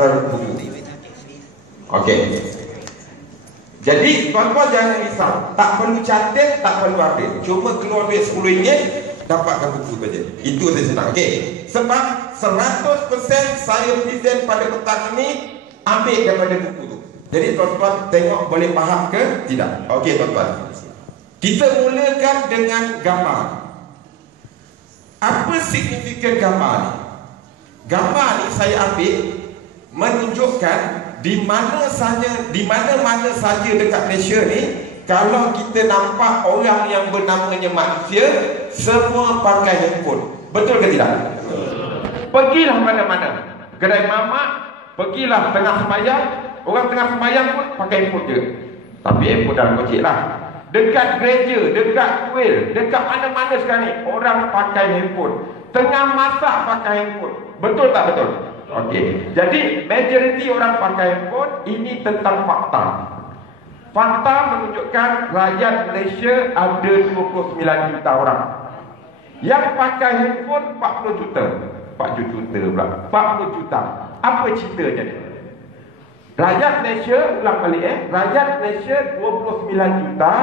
private buku. Okey. Jadi tuan-tuan jangan risau, tak perlu catat, tak perlu update. Cuma keluar duit RM10 dapatkan buku saja. Itu saya senang. Okey. Sebab 100% saya present pada petang ini ambil daripada buku tu. Jadi tuan-tuan tengok boleh faham ke tidak? Okey tuan-tuan. Kita mulakan dengan gambar. Apa signifikan gambar ni? Gambar ni saya ambil menunjukkan di mana-mana saja dekat Malaysia ni, kalau kita nampak orang yang bernamanya manusia, semua pakai handphone. Betul ke tidak? Pergilah mana-mana, kedai mamak, pergilah tengah sembahyang, orang tengah sembahyang pun pakai handphone je. Tapi handphone dalam kocik lah. Dekat gereja, dekat kuil, dekat mana-mana sekarang ni, orang pakai handphone. Tengah masak pakai handphone. Betul tak betul? Okey. Jadi majoriti orang pakai handphone. Ini tentang fakta. Fakta menunjukkan rakyat Malaysia ada 29 juta orang. Yang pakai handphone 40 juta. 40 juta pula. 40 juta. Apa ceritanya ni? Rakyat Malaysia, ulang balik rakyat Malaysia 29 juta.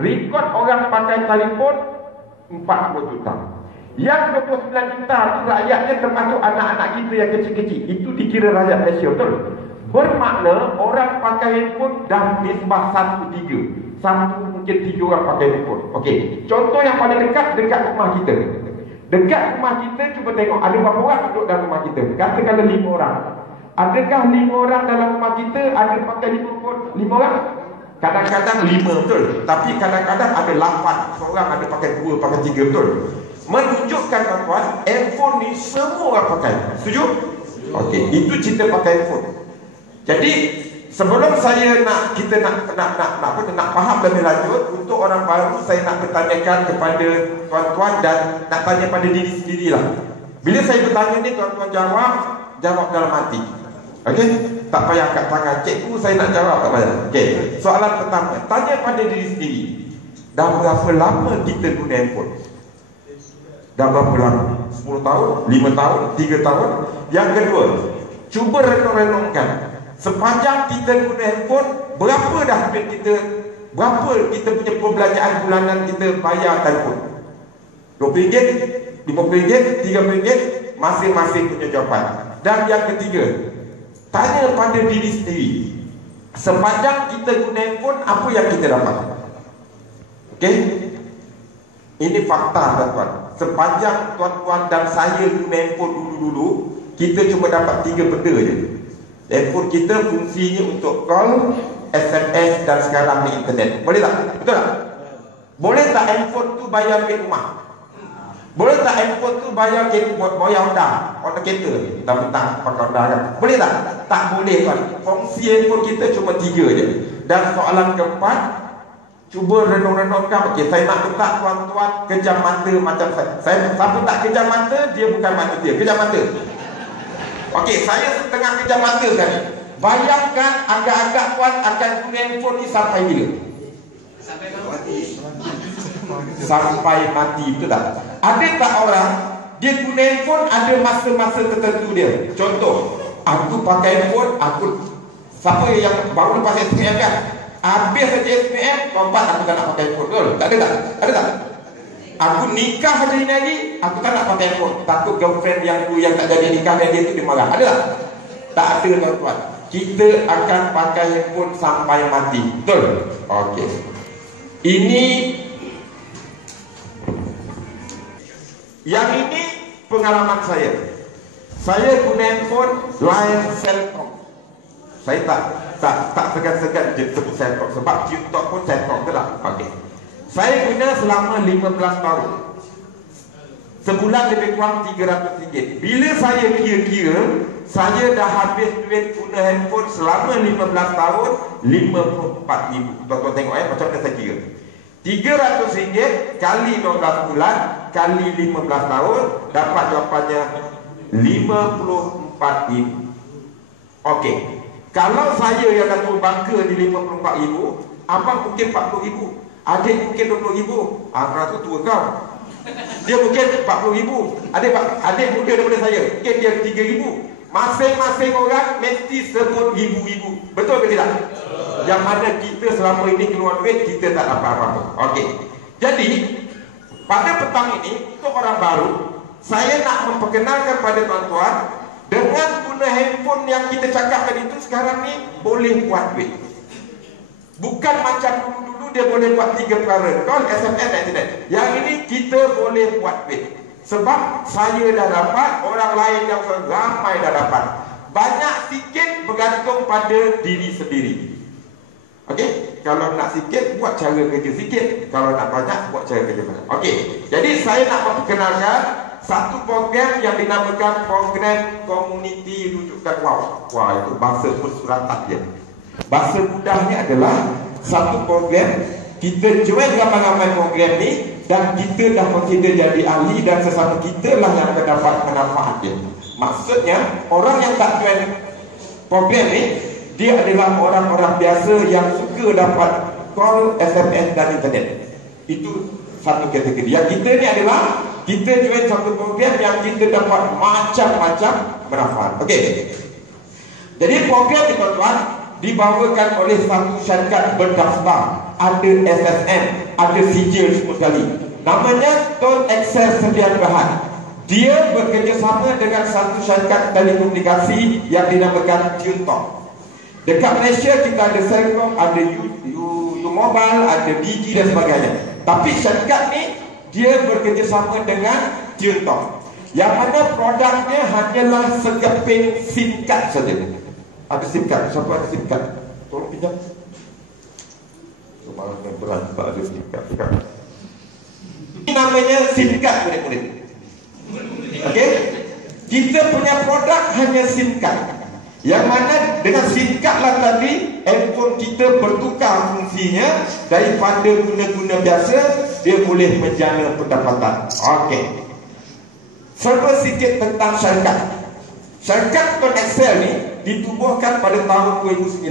Rekod orang pakai telefon 40 juta. Yang 29 juta itu rakyatnya termasuk anak-anak kita yang kecil-kecil. Itu dikira rakyat Malaysia, betul? Bermakna orang pakai handphone dah nisbah 1-3. Mungkin 3 orang pakai handphone. Okey. Contoh yang paling dekat rumah kita. Dekat rumah kita, cuba tengok ada berapa orang duduk dalam rumah kita. Katakanlah 5 orang. Adakah 5 orang dalam rumah kita ada pakai handphone 5 orang? Kadang-kadang 5, betul. Tapi kadang-kadang ada 8. Seorang ada pakai 2, pakai 3, betul. Menunjukkan tuan-tuan, handphone ni semua orang pakai. Setuju? Okey, itu cerita pakai handphone. Jadi sebelum kita nak faham lebih lanjut, untuk orang baru saya nak bertanyakan kepada tuan-tuan dan nak tanya pada diri sendirilah. Bila saya bertanya ni, tuan-tuan jawab dalam hati. Okey? Tak payah angkat tangan. Cikgu saya nak jawab, tak payah. Okey. Soalan pertama, tanya pada diri sendiri. Dah berapa lama kita guna handphone? Dah berapa lama? 10 tahun? 5 tahun? 3 tahun? Yang kedua, cuba renung-renungkan. Sepanjang kita guna handphone, berapa dah duit kita, berapa kita punya perbelanjaan bulanan kita bayar telefon? RM20, RM50, RM30, masing-masing punya jawapan. Dan yang ketiga, tanya pada diri sendiri. Sepanjang kita guna handphone, apa yang kita dapat? Okey? Ini fakta tuan-tuan. Sepanjang tuan-tuan dan saya guna handphone dulu-dulu, kita cuma dapat 3 benda je. Handphone kita fungsinya untuk call, SMS dan sekarang ni internet. Boleh tak? Betul tak? Boleh tak handphone tu bayar bil rumah? Boleh tak handphone tu bayar Honda kereta petang pakai Honda kan? Boleh tak? Tak boleh tuan. Fungsi handphone kita cuma 3 je. Dan soalan keempat, cuba renung-renungkan. Okey, saya nak letak tuan-tuan kejam mata macam saya. Siapa tak kejam mata, dia bukan manusia. Kejam mata. Okey, saya setengah kejam mata sekarang. Bayangkan agak-agak tuan akan guna handphone ni sampai bila? Sampai mati. Sampai mati, betul tak? Ada tak orang dia guna handphone ada masa-masa tertentu dia? Contoh, aku pakai handphone, siapa yang baru lepas SPM kan? Habis saja SPM, lompat aku tak nak pakai handphone. Betul? Tak ada tak? Ada tak? Aku nikah hari ni lagi, aku tak nak pakai handphone. Takut girlfriend yang tak jadi nikah dengan dia tu dia marah. Ada tak? Tak ada tuan-tuan. Kita akan pakai handphone sampai mati. Betul? Okey. Ini pengalaman saya. Saya guna handphone line Celcom. Saya tak segan-segan je sebut Celcom sebab TikTok pun Celcom tu lah. Okey. Saya guna selama 15 tahun. Sebulan lebih kurang RM300. Bila saya kira-kira, saya dah habis duit guna handphone selama 15 tahun RM54,000. Tuan-tuan tengok macam mana saya kira. RM300 kali 12 bulan kali 15 tahun dapat jawapannya RM54,000. Okey. Kalau saya yang dah berbangka di RM54,000, abang mungkin RM40,000, adik mungkin RM20,000. Rasa tua kau. Dia mungkin RM40,000. Adik muda daripada saya, mungkin dia RM3,000. Masing-masing orang mesti sebut ibu-ibu. Betul ke tidak? Yang mana kita selama ini keluar duit, kita tak dapat apa-apa. Okey. Jadi, pada petang ini, untuk orang baru, saya nak memperkenalkan pada tuan-tuan, dengan guna handphone yang kita cakap tadi itu, sekarang ni boleh buat duit. Bukan macam dulu-dulu dia boleh buat 3 perkara, call, SMS dan internet. Yang ini kita boleh buat duit. Sebab saya dah dapat, orang lain yang ramai dah dapat. Banyak sikit bergantung pada diri sendiri. Okey, kalau nak sikit buat cara kerja sikit, kalau nak banyak buat cara kerja banyak. Okey, jadi saya nak memperkenalkan satu program yang dinamakan program komuniti rujukan wow. Wah, itu bahasa persuratan dia. Bahasa mudahnya adalah satu program, kita join ramai-ramai program ni dan kita dah consider jadi ahli dan sesama kita lah yang mendapat manfaat dia. Maksudnya orang yang tak join program ni, dia adalah orang-orang biasa yang suka dapat call, SMS dan internet. Itu satu kategori. Yang kita ni adalah kita join satu program yang kita dapat macam-macam manfaat. Okey. Jadi program ni tuan-tuan dibawakan oleh satu syarikat berdaftar, ada SSN, ada sijil semua sekali. Namanya Tone Access Sediaan Berhad. Dia bekerjasama dengan satu syarikat telekomunikasi yang dinamakan TuneTalk. Dekat Malaysia kita ada Celcom, ada U-Mobile, ada Digi dan sebagainya. Tapi syarikat ni dia bekerjasama dengan TuneTalk, yang mana produknya hanyalah sekeping SIM card saja. Ada SIM card, siapa ada SIM card? Tolong pinjam. Malah yang berat tak ada SIM card. Ini namanya SIM card, murid-murid. Okey? Kita punya produk hanya SIM card, yang mana dengan SIM card lah tadi handphone kita bertukar fungsinya. Daripada guna-guna biasa, dia boleh menjana pendapatan. Okey, serba sikit tentang syarikat. Syarikat Tone Access ni ditubuhkan pada tahun 2009.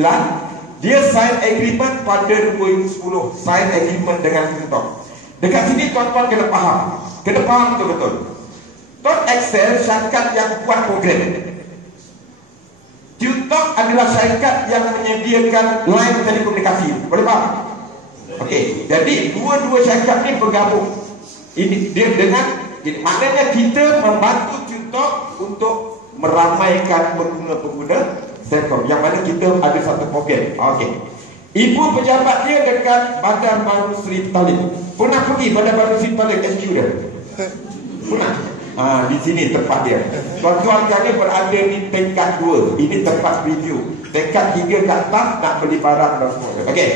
Dia sign agreement pada 2010, sign agreement dengan TuneTalk. Dekat sini tuan-tuan kena faham betul-betul. Tone Access syarikat yang buat program. TuneTalk adalah syarikat yang menyediakan line telekomunikasi. Boleh faham? Okey, jadi dua-dua syarikat ni bergabung. Ini dia dengan, maknanya kita membantu TuneTalk untuk meramaikan pengguna-pengguna Celcom, yang mana kita ada satu program. Okey. Ibu pejabat dia dekat Bandar Baru Seri Talib. Pernah pergi Bandar Baru Seri Talib HQ dia? Pernah? Di sini tempat dia. Tuan-tuan kami berada di tingkat 2. Ini tempat review. Tingkat 3 ke atas nak beli barang dan semua. Okey.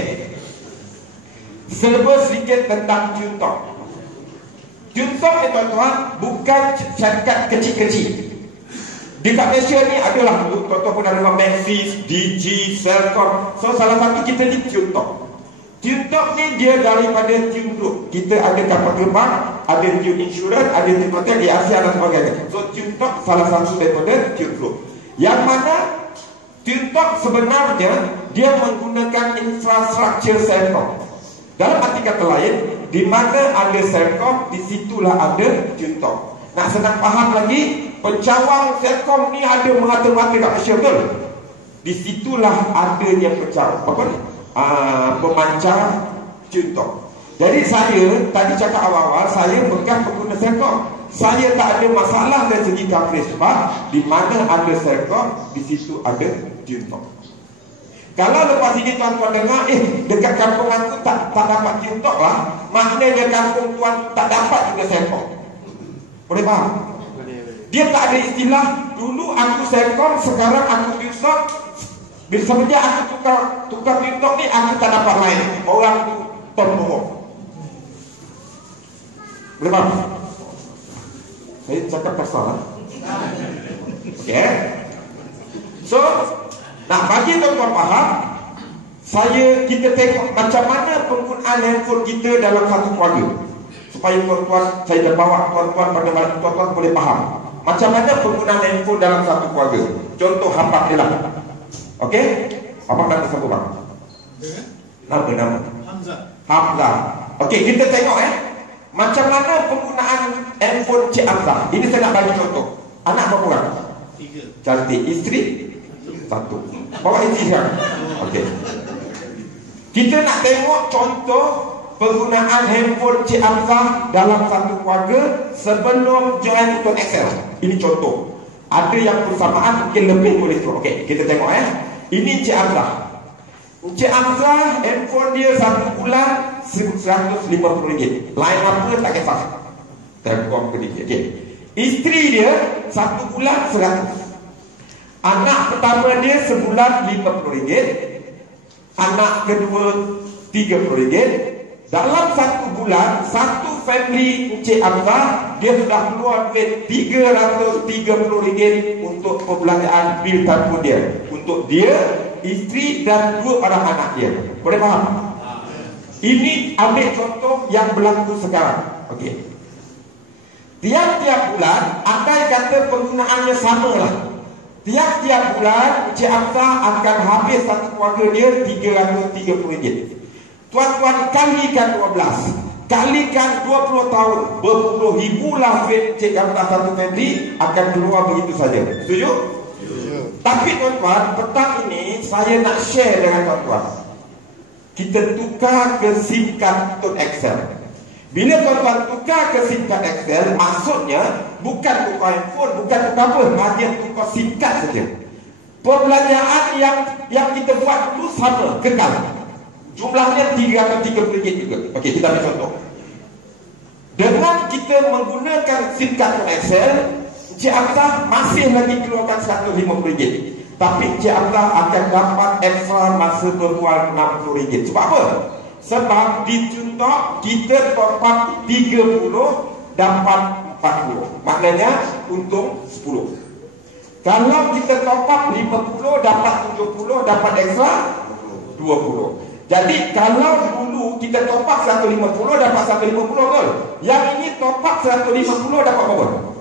Serba sedikit tentang TuneTalk. TuneTalk ni tuan-tuan bukan syarikat kecil-kecil. Di Malaysia ni adalah tuan-tuan pun ada Maxis, Digi, Celcom. So salah satu kita di TuneTalk. TuneTalk ni dia daripada Tune Group. Kita ada kapal terbang, ada Tune Insurance, ada Tune Hotel di Asia dan sebagainya. So TuneTalk salah satu daripada Tune Group. Yang mana TuneTalk sebenarnya dia menggunakan infrastruktur Celcom. Dalam arti kata lain, di mana ada Celcom, di situlah ada TuneTalk. Nak senang faham lagi, pencawang Celcom ni ada merata-rata kat Malaysia, betul? Di situlah adanya pencawang. Apa ni? Pemancar TuneTalk. Jadi saya tadi cakap awal-awal, saya bukan pengguna Celcom. Saya tak ada masalah dari segi coverage, sebab di mana ada Celcom, di situ ada TuneTalk. Kalau lepas ini tuan-tuan dengar, dekat kampung aku tak dapat TuneTalk lah, maknanya kampung tuan tak dapat juga Celcom. Boleh faham? Dia tak ada istilah dulu aku Celcom, sekarang aku TuneTalk. Semenjak aku tukar TuneTalk ni, aku tak dapat lain. Orang tu terborong. Boleh faham? Saya cakap pasal. Okay. So, nak bagi tuan-tuan faham, kita tengok macam mana penggunaan handphone kita dalam satu keluarga, supaya tuan-tuan, saya dah bawa tuan-tuan pada tuan-tuan boleh faham macam mana penggunaan handphone dalam satu keluarga. Contoh hampa dia lah. Okey? Apa nama siapa bang? Nama Hamzah. Okey, kita tengok macam mana penggunaan handphone Cik Hamzah. Ini saya nak bagi contoh. Anak berapa orang? Cantik. Isteri? Satu. Bawa isteri kan? Okey. Kita nak tengok contoh penggunaan handphone Cik Hamzah dalam satu keluarga sebelum join Tuan Excel. Ini contoh. Ada yang persamaan, mungkin lebih boleh tu. Okey, kita tengok Ini Cik Hamzah. Cik Hamzah handphone dia satu bulan RM150. Lain apa tak kisah. Telkom ke dia. Okey. Isteri dia satu bulan 100. Anak pertama dia sebulan RM50. Anak kedua RM30. Dalam satu bulan, satu family Encik Hamzah, dia sudah keluar duit RM330 untuk perbelanjaan bil telefon dia. Untuk dia, isteri dan dua orang anak dia. Boleh faham? Ini ambil contoh yang berlaku sekarang. Okey. Tiap-tiap bulan, andai kata penggunaannya sama lah. Tiap-tiap bulan, Encik Hamzah akan habis satu keluarga dia RM330. Tuan-tuan kalikan 12, kalikan 20 tahun, berpuluh ribu lah duit Cik Hamzah satu family akan keluar begitu saja. Setuju? Tapi tuan-tuan, petang ini saya nak share dengan tuan-tuan. Kita tukar ke SIM card Tuan Excel. Bila tuan-tuan tukar ke SIM card Excel, maksudnya bukan tukar handphone, bukan tukar apa, hanya tukar SIM card saja. Perbelanjaan yang kita buat dulu sama, kekal. Jumlahnya RM330 juga. Okey, kita ambil contoh. Dengan kita menggunakan SIM card Tuan Excel, Encik Hamzah masih lagi keluarkan RM150. Tapi Encik Hamzah akan dapat ekstra masa berbual RM60. Sebab apa? Sebab dicontoh kita top up 30 dapat 40. Maknanya untung 10. Kalau kita top up 50 dapat 70, dapat ekstra 20. Jadi kalau dulu kita top up 150 dapat 150, betul? Yang ini top up 150 dapat berapa?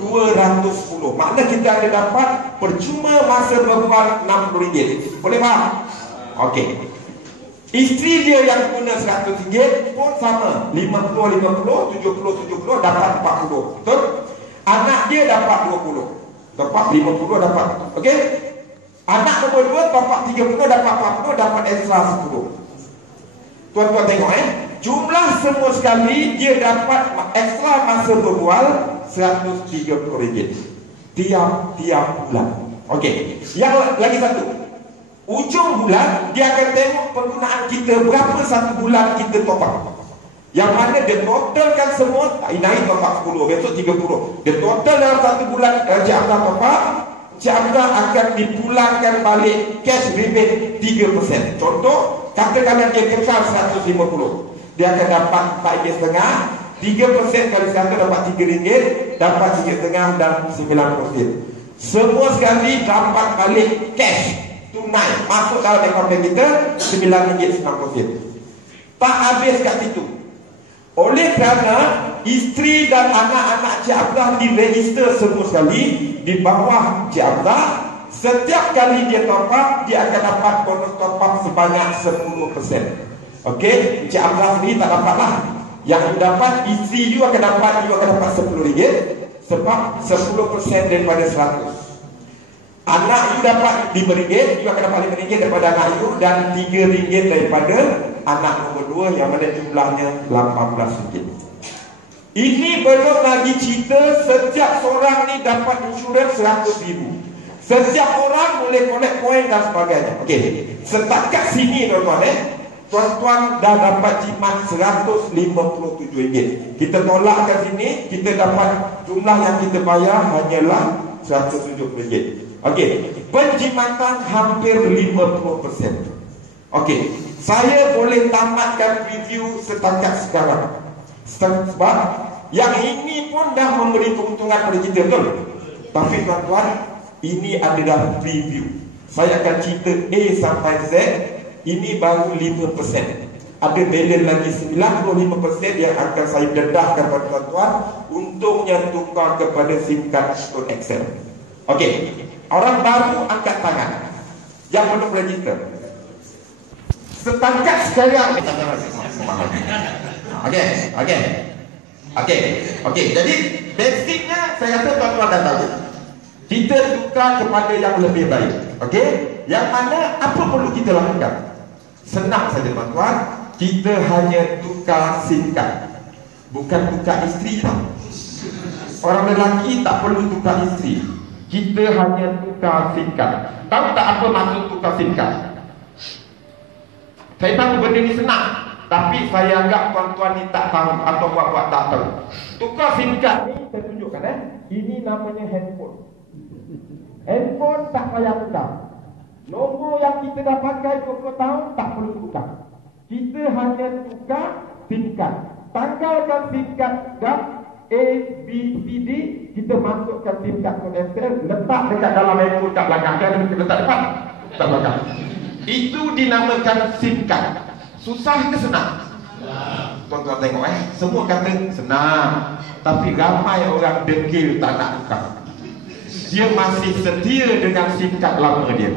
210. Maknanya kita ada dapat percuma masa berbual RM60. Boleh faham? Okey. Isteri dia yang guna RM100 pun sama. 50, 70 dapat 40. Betul? Anak dia dapat 20. Top up 50 dapat. Okey? Anak nombor 2 top up 30 dapat 40, dapat ekstra 10. Tuan-tuan tengok jumlah semua sekali dia dapat ekstra masa berbual RM130 tiap-tiap bulan. Okey. Yang lagi satu, ujung bulan dia akan tengok penggunaan kita berapa satu bulan kita top up. Yang mana dia totalkan semua, naik top up 10, besok 30. Dia total dalam satu bulan Encik Hamzah top up, Encik Hamzah akan dipulangkan balik cash rebate 3%. Contoh, katakanlah dia kekal 150. Dia akan dapat RM4.5. 3% kali 100 dapat RM3, dapat RM3.5 dan 9%. Semua sekali dapat balik cash tunai masuk dalam akaun kita RM9.9. Tak habis kat situ. Oleh kerana isteri dan anak-anak Cik Hamzah diregister semua sekali di bawah Cik Hamzah, setiap kali dia top up, dia akan dapat bonus top up sebanyak 10%. Okey, Cik Hamzah sendiri tak dapat lah. Yang dapat isteri you akan dapat RM10 sebab 10% daripada 100. Anak you dapat RM5, you akan dapat RM5 daripada anak you, dan RM3 daripada anak nombor 2 yang mana jumlahnya RM18. Ini belum lagi cerita setiap seorang ni dapat insurans RM100,000. Setiap orang boleh collect poin dan sebagainya. Okey, setakat sini tuan-tuan tuan-tuan dah dapat jimat RM157. Kita tolakkan sini, kita dapat jumlah yang kita bayar hanyalah RM170. Okey, penjimatan hampir 50%. Okey, saya boleh tamatkan review setakat sekarang. Sebab yang ini pun dah memberi keuntungan pada kita, betul? Tapi tuan-tuan, ini adalah preview. Saya akan cerita A sampai Z. Ini baru 5%. Ada balance lagi 95% yang akan saya dedahkan kepada tuan-tuan. Untungnya tukar kepada SIM card Tuan Excel. Okey, orang baru angkat tangan yang belum register. Setakat sekarang. Okey. Jadi basicnya saya rasa tuan-tuan dah tahu. kita tukar kepada yang lebih baik. Okey? Yang mana apa perlu kita lakukan? Senang saja tuan-tuan, kita hanya tukar SIM card. Bukan tukar isteri tau. Orang lelaki tak perlu tukar isteri. Kita hanya tukar SIM card. Tahu tak apa maksud tukar SIM card? Saya tahu benda ni senang, tapi saya anggap tuan-tuan ni tak tahu atau buat-buat tak tahu. Tukar SIM card ni saya tunjukkan ini namanya handphone. Handphone tak payah tukar. Nombor yang kita dah pakai 20 tahun tak perlu tukar. Kita hanya tukar SIM card. Tanggalkan SIM card dah A, B, C, D. Kita masukkan SIM card ke XL, letak dekat dalam handphone kat belakang. Kan kita letak depan, tak belakang. Itu dinamakan SIM card. Susah ke senang? Tuan-tuan tengok semua kata senang, tapi ramai orang degil tak nak tukar. Dia masih setia dengan SIM card lama dia.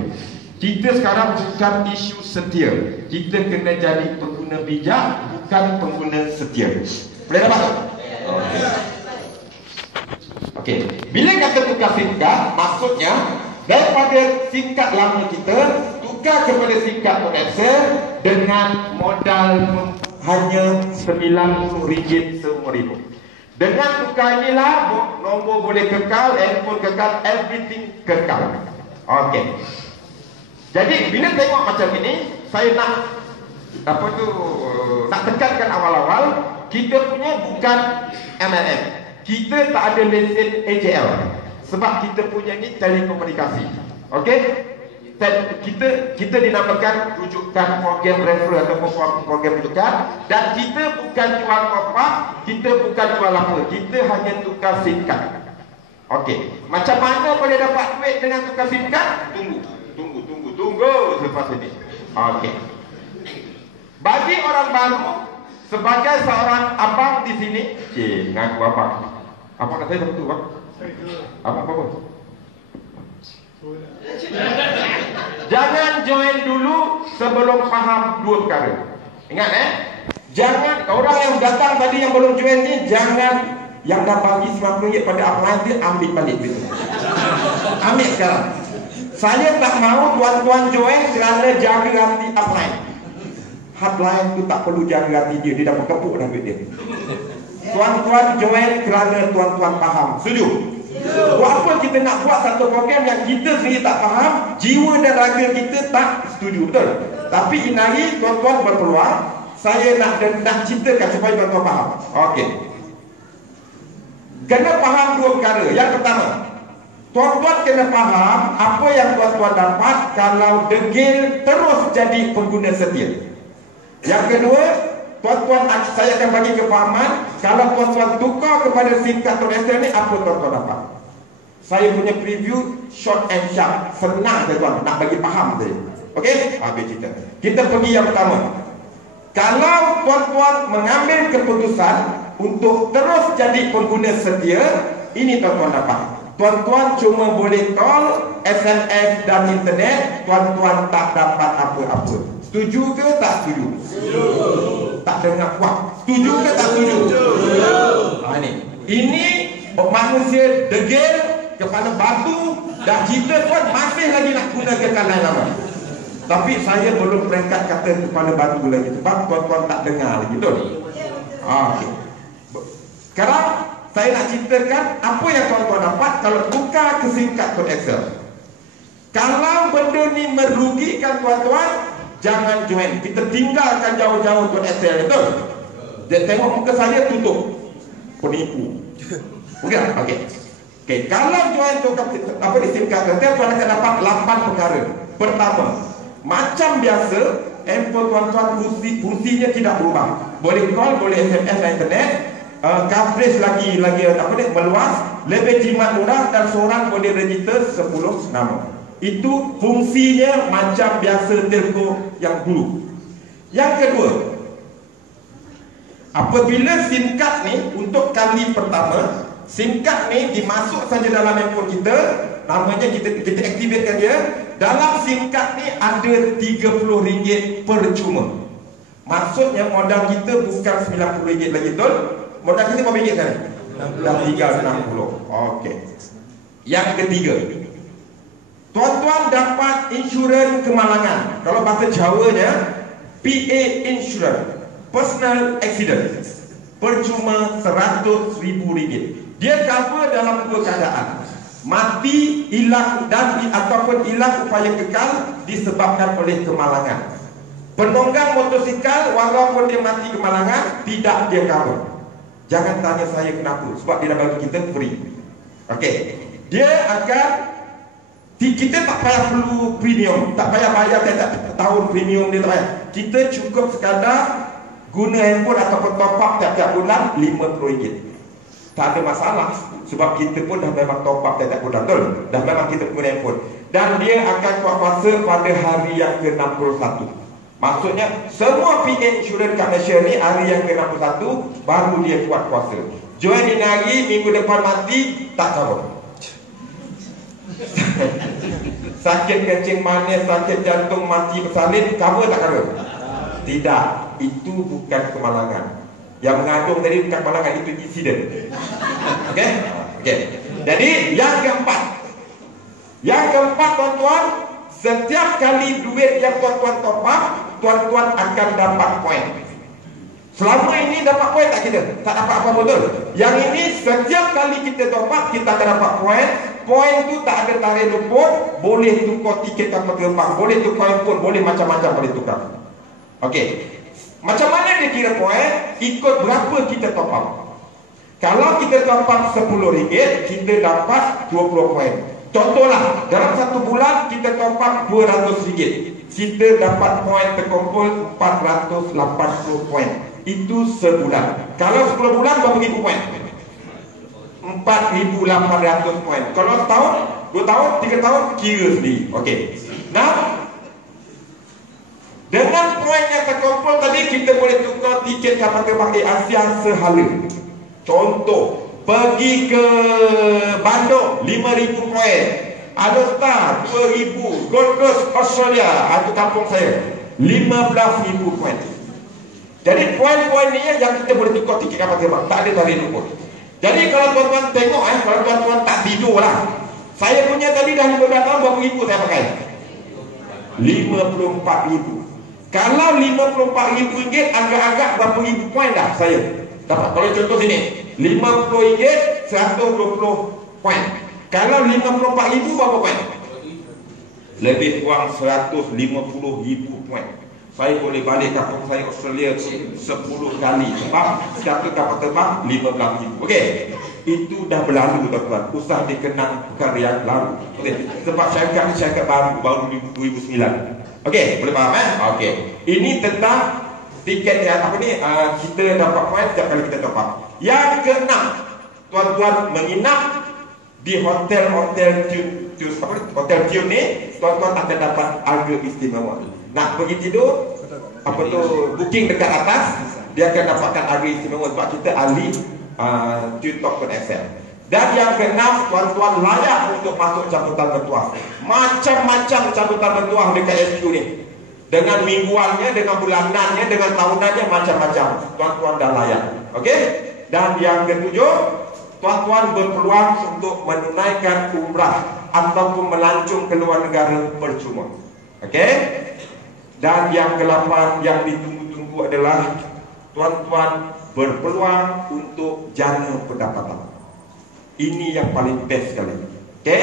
Kita sekarang bukan isu setia. Kita kena jadi pengguna bijak, bukan pengguna setia. Boleh dapat? Okey. Bila kata tukar SIM card, maksudnya daripada SIM card lama kita tukar kepada SIM card XL dengan modal hanya RM90 seumur hidup. Dengan tukar inilah nombor boleh kekal, handphone kekal, everything kekal. Okey. Jadi bila tengok macam ini, saya nak nak tekankan awal-awal, kita punya bukan MLM. Kita tak ada lesen AJL. Sebab kita punya ni telekomunikasi. Okey? Kita dinamakan rujukan program referral ataupun program rujukan, dan kita bukan jual top-up, kita bukan jual apa, kita hanya tukar SIM card. Okey. Macam mana boleh dapat duit dengan tukar SIM card? Tunggu selepas ini. Okey. Bagi orang baru, sebagai seorang abang di sini, ngaku abang. Apa kata saya betul, bang? Abang apa? Jangan join dulu sebelum faham dua perkara. Ingat jangan orang yang datang tadi yang belum join ni, jangan yang dah bagi RM90 pada upline dia ambil balik duit. Ambil sekarang. Saya tak mahu tuan-tuan join kerana jaga hati upline. Hotline tu tak perlu jaga hati dia, dia dah berkepuk dah duit dia. Tuan-tuan join kerana tuan-tuan faham. Setuju? Buat apa kita nak buat satu program yang kita sendiri tak faham, jiwa dan raga kita tak setuju, betul? Tapi ini hari tuan-tuan berpeluang, saya nak ceritakan supaya tuan-tuan faham. Okey. Kena faham dua perkara. Yang pertama, tuan-tuan kena faham apa yang tuan-tuan dapat kalau degil terus jadi pengguna setia. Yang kedua, tuan-tuan, saya akan bagi kefahaman kalau tuan-tuan tukar kepada SIM card XL ni, apa tuan-tuan dapat. Saya punya preview short and sharp, senang tuan-tuan, nak bagi faham saja. Okey? Habis cerita. Kita pergi yang pertama. Kalau tuan-tuan mengambil keputusan untuk terus jadi pengguna setia, ini tuan-tuan dapat. Tuan-tuan cuma boleh call, SMS dan internet, tuan-tuan tak dapat apa-apa. Setuju ke tak setuju? Setuju. Tak dengar kuat. Setuju ke tak setuju? Setuju. Ini manusia degil, kepala batu, dan kita pun masih lagi nak gunakan lain nama. Tapi saya belum peringkat kata kepala batu lagi, sebab tuan-tuan tak dengar lagi, betul? Okey. Sekarang saya nak ceritakan apa yang tuan-tuan dapat kalau tukar ke SIM card XL. Kalau benda ni merugikan tuan-tuan, jangan join. Kita tinggalkan jauh-jauh untuk XL, betul? Dia tengok muka saya, tutup. Penipu. Bukan? Okey. Okey, kalau join tukar apa di SIM card XL, tuan akan dapat 8 perkara. Pertama, macam biasa, handphone tuan-tuan fungsinya tidak berubah. Boleh call, boleh SMS dan internet. Coverage lagi apa ni, meluas, lebih jimat murah, dan seorang boleh register 10 nama. Itu fungsinya macam biasa telco yang dulu. Yang kedua, apabila SIM card ni untuk kali pertama, SIM card ni dimasuk saja dalam handphone kita, namanya kita aktifkan dia. Dalam SIM card ni ada RM30 percuma. Maksudnya modal kita bukan RM90 lagi, betul? Modal kita berapa ringgit sekarang? Dah 360. Okey. Yang ketiga, tuan-tuan dapat insurans kemalangan. Kalau bahasa Jawanya, PA insurance, personal accident, percuma RM100,000. Dia cover dalam dua keadaan: mati, hilang ataupun hilang upaya kekal disebabkan oleh kemalangan. Penunggang motosikal walaupun dia mati kemalangan, tidak dia cover. Jangan tanya saya kenapa, sebab dia dah bagi kita free. Okey, dia akan, kita tak payah perlu premium, tak payah bayar tiap tahun premium dia tak payah. Kita cukup sekadar guna handphone ataupun top up tiap-tiap bulan RM50. Tak ada masalah, sebab kita pun dah memang top up tiap-tiap bulan, betul? Dah memang kita guna handphone. Dan dia akan buat puasa pada hari yang ke-61. Maksudnya semua PA insurans kat Malaysia ni hari yang ke-61 baru dia buat puasa. Join di hari minggu depan mati, tak cover. Sakit kencing manis, sakit jantung, mati bersalin, cover tak cover? Tidak, itu bukan kemalangan. Yang mengandung tadi bukan kemalangan, itu insiden. Okey? Okey. Jadi yang keempat, tuan-tuan, setiap kali duit yang tuan-tuan top up, tuan-tuan akan dapat poin. Selama ini dapat poin tak kita? Tak dapat apa betul. Yang ini setiap kali kita top up, kita akan dapat poin. Poin tu tak ada tarik luput, boleh tukar tiket kapal terbang, boleh tukar handphone, boleh macam-macam boleh tukar. Okey. Macam mana dia kira poin? Ikut berapa kita top up. Kalau kita top up RM10, kita dapat 20 poin. Contohlah, dalam satu bulan kita top up RM200, kita dapat poin terkumpul 480 poin. Itu sebulan. Kalau 10 bulan berapa ribu poin? 4,800 poin. Kalau setahun, 2 tahun, 3 tahun, kira sendiri. Okey. Nah, dengan poin yang terkumpul tadi, kita boleh tukar tiket kapal terbang Asia sehala. Contoh, pergi ke Bandung 5,000 poin, Alostar 2,000, Gold Coast Australia, itu kampung saya, 15,000 poin. Jadi poin-poin ni yang kita boleh tukar tiket kapal terbang, tak ada tarik luput. Jadi kalau tuan-tuan tengok, kalau tuan-tuan tak tidur lah, saya punya tadi dah 15 tahun, berapa ribu saya pakai? 54,000. Kalau RM54,000, agak-agak berapa ribu poin dah saya dapat. Kalau contoh sini, RM50, 120 poin. Kalau RM54,000, berapa poin? Lebih kurang 150,000 poin. Saya boleh balik kampung saya Australia 10 kali. Sebab satu kapal terbang 15,000. Okey, itu dah berlalu tuan-tuan. Usah dikenang perkara yang lalu. Okay. Sebab syarikat baru 2009. Okey, boleh faham okey. Ini tentang tiket yang apa ni, kita dapat poin setiap kali kita top up. Yang keenam, tuan-tuan menginap di hotel-hotel hotel tune ni, tuan-tuan akan dapat harga istimewa. Nak pergi tidur, apa tu, booking dekat atas, dia akan dapatkan harga istimewa sebab kita ahli tune.com.sg. Dan yang keenam, tuan-tuan layak untuk masuk cabutan bertuah. Macam-macam cabutan bertuah dekat SQ ni. Dengan mingguannya, dengan bulanannya, dengan tahunannya, macam-macam. Tuan-tuan dah layak. Okey? Dan yang ketujuh, tuan-tuan berpeluang untuk menunaikan umrah ataupun melancong ke luar negara percuma. Okey? Dan yang ke-8 yang ditunggu-tunggu adalah tuan-tuan berpeluang untuk jana pendapatan. Ini yang paling best sekali. Okey?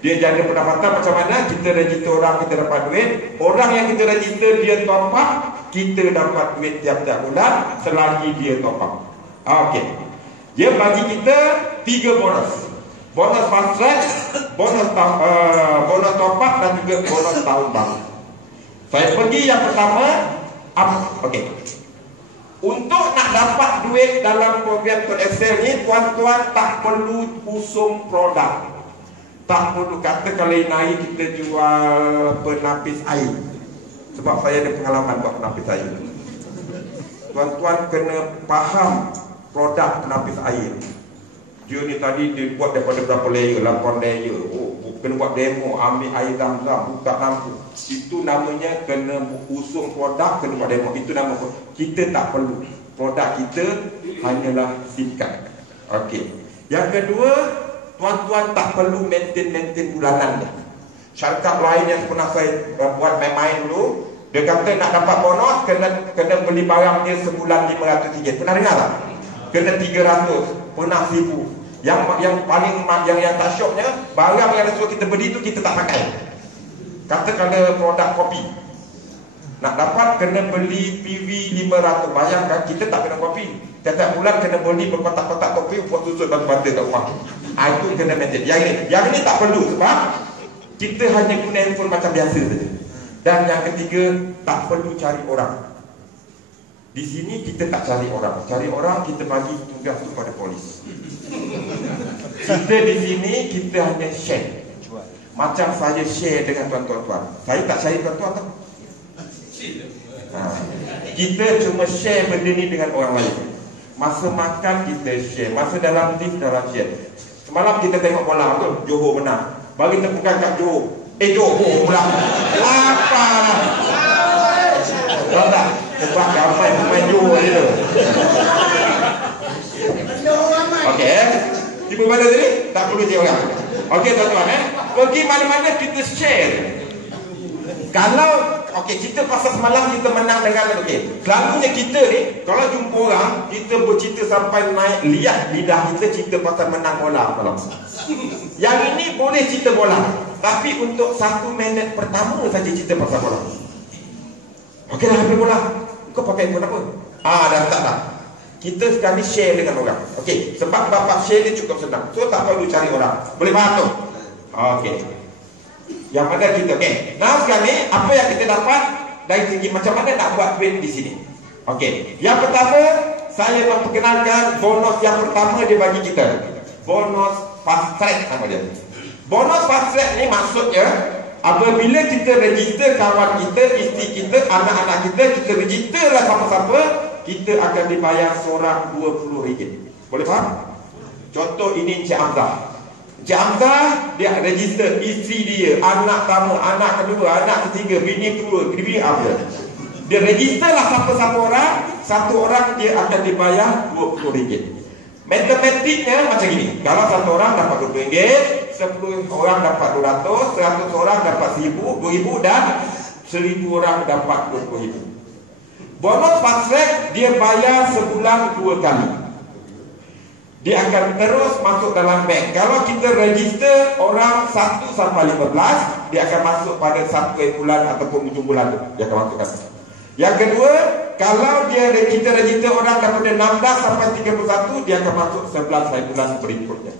Dia jana pendapatan macam mana? Kita register orang, kita dapat duit. Orang yang kita register dia top up, kita dapat duit tiap-tiap bulan selagi dia top up. Okey. Dia bagi kita 3 bonus. Bonus fast track, bonus top up dan juga bonus tahun baru. Saya pergi yang pertama, okey. Untuk nak dapat duit dalam program Excel ni, tuan-tuan tak perlu usung produk. Tak perlu kata kalau naik kita jual penapis air. Sebab saya ada pengalaman buat penapis air. Tuan-tuan kena faham produk penapis air. Dia ni tadi dia buat daripada berapa layer, 8 layer. Kena buat demo, ambil air Zam-Zam, buka lampu. Itu namanya kena usung produk, kena buat demo. Itu nama kita tak perlu. Produk kita hanyalah SIM card. Okey. Yang kedua, tuan-tuan tak perlu maintain bulanan dah. Syarikat lain yang pernah saya buat main-main dulu, dia kata nak dapat bonus kena beli barang dia sebulan RM500. Pernah dengar tak? Kena 300, pernah 1000. Yang paling yang tak syoknya, barang yang suruh kita beli tu kita tak pakai. Katakanlah produk kopi, nak dapat kena beli PV 500. Bayangkan kita tak kena kopi, setiap bulan kena beli berkotak-kotak kopi buat susun batu-batu kat rumah. Itu kena maintain. Yang ini tak perlu sebab kita hanya guna handphone macam biasa saja. Dan yang ketiga, tak perlu cari orang. Di sini kita tak cari orang. Cari orang kita bagi tugas tu pada polis. Kita di sini kita hanya share. Macam saya share dengan tuan-tuan. Saya tak cari tuan-tuan tau. Kita cuma share benda ni dengan orang lain. Masa makan kita share, masa dalam lift dalam share. Semalam kita tengok bola tu, Johor menang. Bagi tepukan kat Johor. Johor pula. Lapar. Tahu tak? Sebab ramai pemain Johor ni tu. Okey. Tiba mana tadi? Tak perlu cari orang. Okey tuan-tuan pergi mana-mana kita share. Kalau cerita pasal semalam kita menang dengan selalunya kita ni kalau jumpa orang kita bercerita sampai naik liat lidah kita cerita pasal menang bola malam. Yang ini boleh cerita bola, tapi untuk 1 minit pertama saja cerita pasal bola. Okey dah habis bola, kau pakai phone apa? Dah tak dah. Kita sekali share dengan orang. Okey, sebab bapak share ni cukup senang. So tak perlu cari orang. Boleh faham tu? Okey. Yang mana kita Nah sekarang ni apa yang kita dapat dari segi macam mana nak buat duit di sini. Okey. Yang pertama saya memperkenalkan bonus yang pertama dia bagi kita. Bonus fast track nama dia. Bonus fast track ni maksudnya apabila kita register kawan kita, isteri kita, anak-anak kita register lah siapa-siapa, kita akan dibayar seorang RM20. Boleh faham? Contoh ini Encik Hamzah. Encik Hamzah dia register isteri dia, anak pertama, anak kedua, anak ketiga, bini kedua, bini apa. Dia register lah siapa-siapa orang, satu orang dia akan dibayar RM20. Matematiknya macam gini. Kalau satu orang dapat RM20, 10 orang dapat 200, 100 orang dapat 1000, 2000 dan 1000 orang dapat 20,000. Bonus fast track dia bayar sebulan 2 kali. Dia akan terus masuk dalam bank. Kalau kita register orang 1 sampai 15, dia akan masuk pada 1 bulan ataupun hujung bulan tu. Dia akan masukkan. Yang kedua, kalau kita register orang daripada 16 sampai 31, dia akan masuk 11 bulan berikutnya.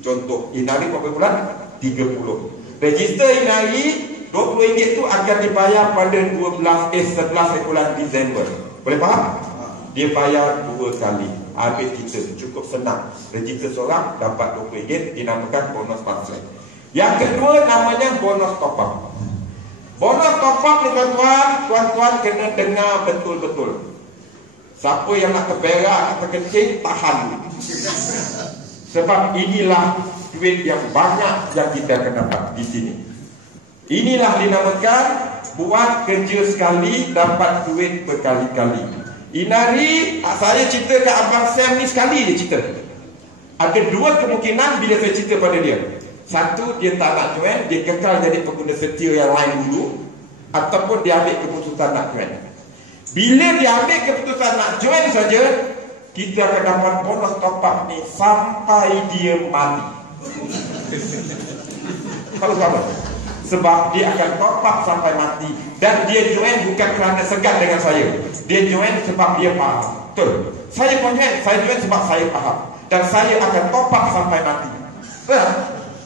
Contoh, Inari berapa bulan? 30. Register Inari RM20 tu akan dibayar pada 11 bulan Disember. Boleh faham? Dia bayar 2 kali. Habis kita cukup senang. Register seorang dapat RM20, dinamakan bonus fast track. Yang kedua namanya bonus top up. Bonus top up ni tuan-tuan kena dengar betul-betul. Siapa yang nak terberak, terkencing, tahan. Sebab inilah duit yang banyak yang kita akan dapat di sini. Inilah dinamakan buat kerja sekali dapat duit berkali-kali. Inari, saya cerita ke Abang Sam ni sekali dia cerita. Ada 2 kemungkinan bila saya cerita pada dia. Satu, dia tak nak join, dia kekal jadi pengguna setia yang lain dulu, ataupun dia ambil keputusan nak join. Bila dia ambil keputusan nak join saja, kita akan dapat bonus top up ni sampai dia mati. Tahu sebab apa? Sebab dia akan top up sampai mati. Dan dia join bukan kerana segan dengan saya. Dia join sebab dia faham. Betul. Saya pun join, saya join sebab saya faham. Dan saya akan top up sampai mati. Betul?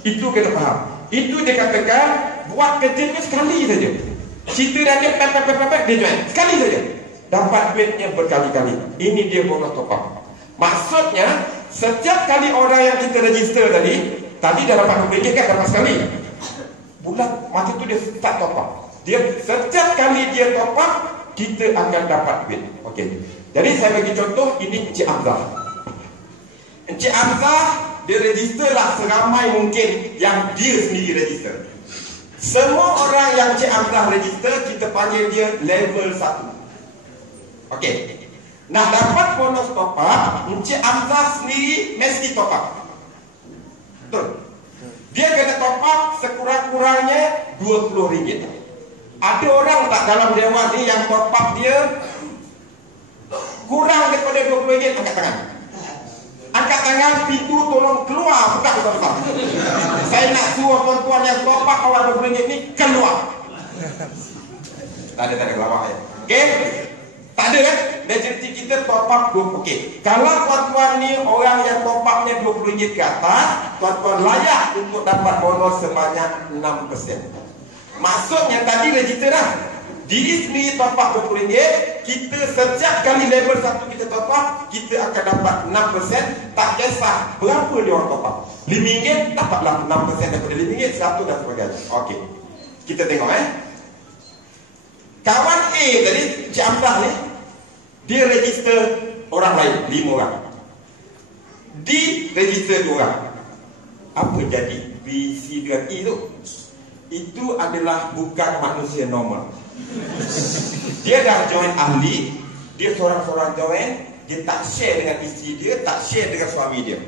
Itu kena faham. Itu dia katakan buat kerjanya sekali saja. Cerita dan dia pepek dia join. Sekali saja. Dapat duitnya berkali-kali. Ini dia bonus top up. Maksudnya setiap kali orang yang kita register tadi dah dapat RM20 kan, dapat sekali. Bulan masa tu dia start top up. Dia setiap kali dia top up, kita akan dapat duit. Okey. Jadi saya bagi contoh, ini Encik Hamzah. Encik Hamzah dia register lah seramai mungkin yang dia sendiri register. Semua orang yang Encik Hamzah register, kita panggil dia level 1. Okey. Nak dapat bonus top up, Encik Hamzah sendiri mesti top up. Betul. Dia kena top up sekurang-kurangnya RM20. Ada orang tak dalam dewan ni yang top up dia kurang daripada RM20? Angkat tangan. Angkat tangan, pintu tolong keluar. Bukan tuan-tuan. Saya nak suruh tuan-tuan yang top up awal RM20 ni keluar. Tak ada kelawak ya. Okey? Tak ada kan? Majoriti kita top up 20. Okey. Kalau tuan-tuan ni orang yang top upnya RM20 ke atas, tuan-tuan layak untuk dapat bonus sebanyak 6%. Maksudnya tadi register dah. Diri sendiri top up RM20, kita setiap kali level 1 kita top up, kita akan dapat 6%. Tak kisah berapa dia orang top up. RM5 dapatlah 6% daripada RM5, 100 dan sebagainya. Okey. Kita tengok kawan A tadi, Cik Amzah ni, dia register orang lain, 5 orang. D register 2 orang. Apa jadi B, C dan E tu? Itu adalah bukan manusia normal. Dia dah join ahli, dia seorang-seorang join, dia tak share dengan isteri dia, tak share dengan suami dia.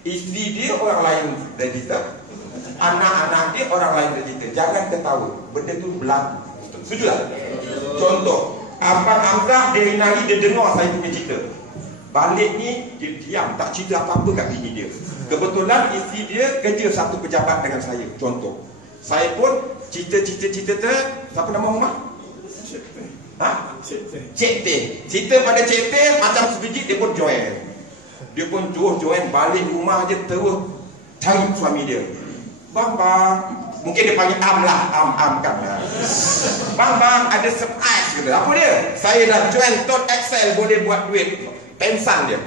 Isteri dia orang lain register, anak-anak dia orang lain register. Jangan ketawa, benda tu berlaku. Setuju tak? Contoh, Abang Amzah dari hari dia dengar saya punya cerita. Balik ni dia diam, tak cerita apa-apa kat bini dia. Kebetulan isteri dia kerja satu pejabat dengan saya. Contoh, saya pun cerita-cerita siapa nama rumah? Cik Teh. Cerita pada Cik Teh macam sebiji, dia pun join. Dia pun join balik rumah je terus cari suami dia. Bang, mungkin dia panggil Am lah, Am kan. Bang, ada surprise gitu. Apa dia? Saya dah join Toad Excel, boleh buat duit. Pensan dia.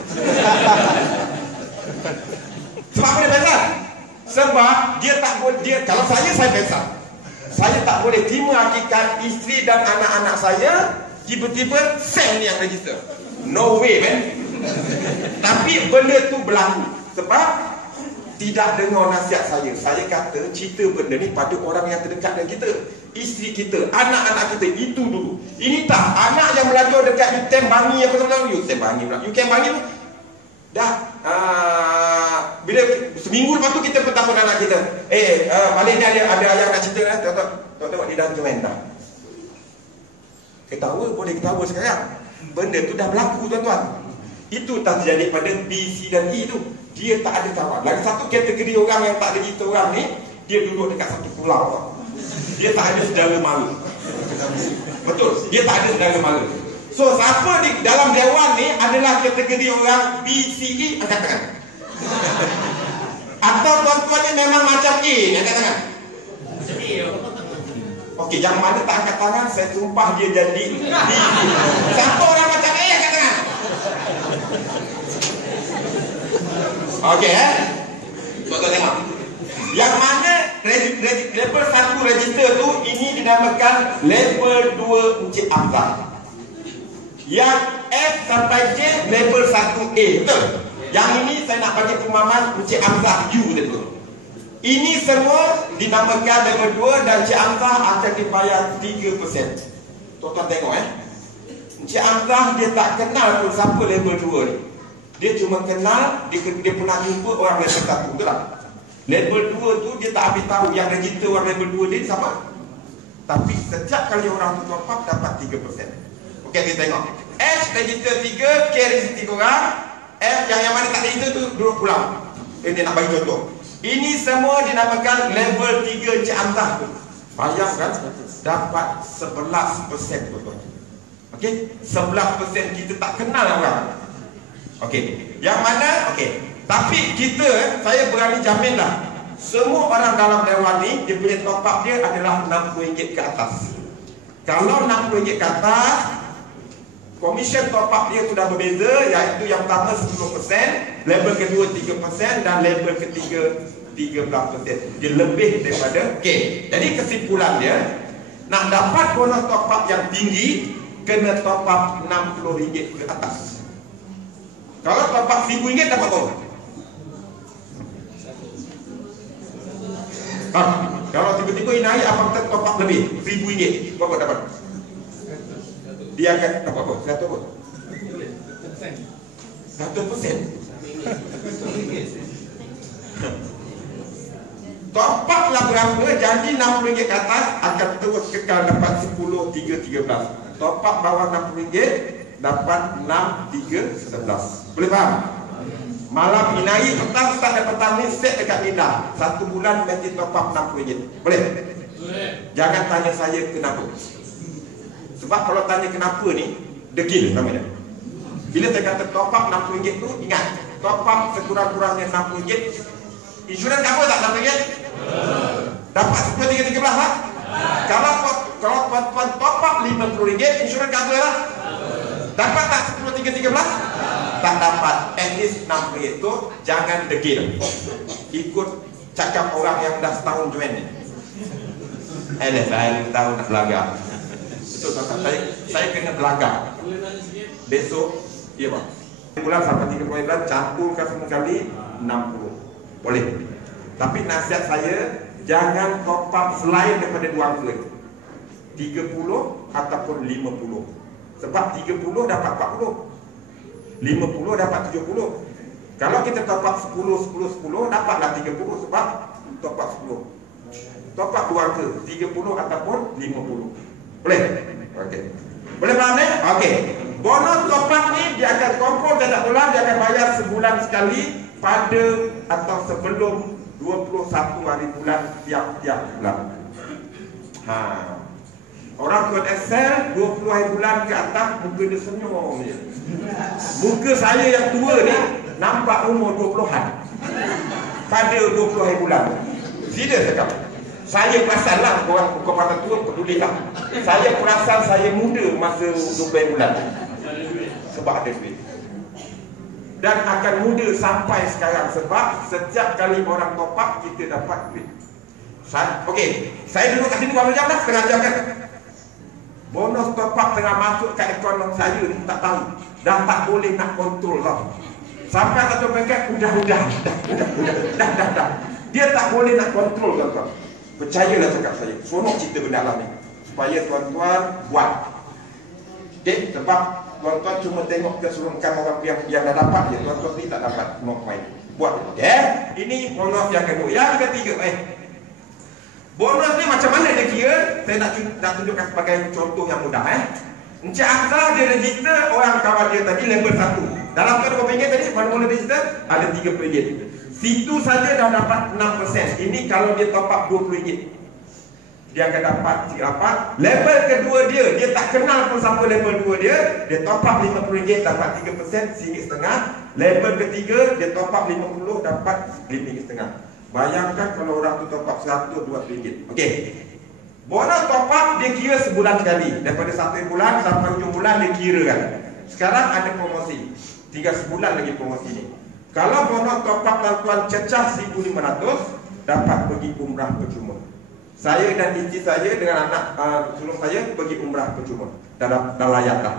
Sebab apa dia pensan? Sebab dia tak boleh, kalau saya pensan. Saya tak boleh terima hakikat isteri dan anak-anak saya tiba-tiba Sam yang register. No way, man. Tapi benda tu berlaku. Sebab tidak dengar nasihat saya. Saya kata cerita benda ni pada orang yang terdekat dengan kita. Isteri kita, anak-anak kita, itu dulu. Ini tak, anak yang belajar dekat UTM Bangi apa tu? UTM Bangi pula. UTM Bangi tu dah bila seminggu lepas tu kita bertemu anak kita. Balik ni ada yang nak cerita kan? Tengok dia dah join dah. Ketawa, boleh ketawa sekarang. Benda tu dah berlaku tuan-tuan. Itu tak terjadi pada B, C dan E tu. Dia tak ada kawan. Lagi satu kategori orang yang tak ada cerita orang ni, dia duduk dekat satu pulau. Dia tak ada saudara mara. Betul, dia tak ada saudara mara. So siapa di dalam dewan ni adalah kategori orang B, C, E, angkat tangan. Atau tuan-tuan ni memang macam A ni, angkat tangan. Okey, yang mana tak angkat tangan, saya sumpah dia jadi B. Siapa orang macam A, angkat tangan. Okey, tuan-tuan tengok. Yang mana level 1 register tu, ini dinamakan level 2 Encik Amzah. Yang F sampai J level 1A, betul? Yang ini saya nak bagi pemahaman Encik Amzah U tu. Ini semua dinamakan level 2 dan Encik Amzah akan dibayar 3%. Tuan-tuan tengok Encik Amzah dia tak kenal pun siapa level 2 ni. Dia cuma kenal, dia pernah jumpa orang level 1, betul tak? Level 2 tu dia tak habis tahu yang register orang level 2 dia siapa. Tapi setiap kali orang tu top up dapat 3%. Okey, kita tengok. H register 3, K register 3 orang. F yang mana tak register tu duduk pulang. Ini nak bagi contoh. Ini semua dinamakan level 3 Encik Amzah tu. Bayangkan dapat 11% tuan-tuan. Okey, 11% kita tak kenal orang. Okey, yang mana? Okey. Tapi kita, saya berani jaminlah, semua orang dalam dewan ni, dia punya top up dia adalah RM60 ke atas. Kalau RM60 ke atas, komisen top up dia sudah berbeza, iaitu yang pertama 10%, level kedua 3% dan level ketiga 13%. Dia lebih daripada K. Jadi kesimpulan dia, nak dapat bonus top up yang tinggi, kena top up RM60 ke atas. Kalau top up RM1,000 dapat berapa? Kalau tiba-tiba ini hari abang top up lebih RM1,000, berapa dapat? Dia akan dapat apa? 100 apa? 100%. top up lah berapa, janji RM60 ke atas akan terus kekal dapat 10, 3, 13. Top up bawah RM60 dapat 6, 3, 11. Boleh faham? Malam ini petang start dan petang ni set dekat Minda. 1 bulan nanti top up RM60. Boleh? Boleh. Jangan tanya saya kenapa. Sebab kalau tanya kenapa ni, degil namanya. Bila saya kata top up RM60 tu, ingat, top up sekurang-kurangnya RM60. Insurans cover tak RM60? Dapat 10, 3, 13 lah. Kalau tuan-tuan top up RM50, insurans cover lah. Dapat tak 10, 3, 13? Tak dapat. At least RM60 itu jangan degil. Ikut cakap orang yang dah setahun join ni. Saya tahu nak belagar. Betul tak? Saya kena belagar. Besok, iya bang. Bulan sampai 30 bulan campurkan semua kali 60. Boleh. Tapi nasihat saya, jangan top up selain daripada 2 angka. 30 ataupun 50. Sebab 30 dapat 40. 50 dapat 70. Kalau kita top up 10, 10, 10, dapatlah 30 sebab top up 10. Top up 2 angka, 30 ataupun 50. Boleh? Okey. Boleh faham ni? Okey. Bonus top up ni dia akan kompon setiap bulan, dia akan bayar sebulan sekali pada atau sebelum 21 hari bulan tiap-tiap bulan. Orang buat Excel 20 hari bulan ke atas muka dia senyum je. Muka saya yang tua ni nampak umur 20-an pada 20 hari bulan. Serius cakap. Saya perasan lah orang kepala tua peduli lah. Saya perasan saya muda masa 20 hari bulan. Sebab ada duit. Dan akan muda sampai sekarang sebab setiap kali orang top up kita dapat duit. Okey, saya duduk kat sini berapa jam dah? Setengah jam kan? Bonus top up tengah masuk kat akaun saya ni tak tahu. Dah tak boleh nak kontrol tau. Sampai satu paket dah. Dia tak boleh nak kontrol tuan-tuan. Percayalah cakap saya. Seronok cerita benda lah ni. Supaya tuan-tuan buat. Okay? Sebab tuan-tuan cuma tengok keseluruhan orang yang dah dapat je. Tuan-tuan ni tak dapat no point. Buat. Okay? Ini bonus yang kedua. Yang ketiga. Bonus ni macam mana dia kira? Saya nak tunjukkan sebagai contoh yang mudah. Encik Aksa dia register orang kawan dia tadi level 1. Dalam tu RM20 tadi mana-mana register ada RM30. Situ saja dah dapat 6%. Ini kalau dia top up RM20. Dia akan dapat apa? Level kedua dia tak kenal pun siapa level 2 dia top up RM50 dapat 3%, RM1.50. Level ketiga dia top up 50 dapat RM5.50. Bayangkan kalau orang tu top up 100, RM2. Okey. Bonus top up dia kira sebulan sekali. Daripada 1 bulan sampai hujung bulan dia kira kan. Sekarang ada promosi. 3 sebulan lagi promosi ni. Kalau bonus top up tuan-tuan cecah 1,500 dapat pergi umrah percuma. Saya dan isteri saya dengan anak sulung saya pergi umrah percuma. Dah layak dah.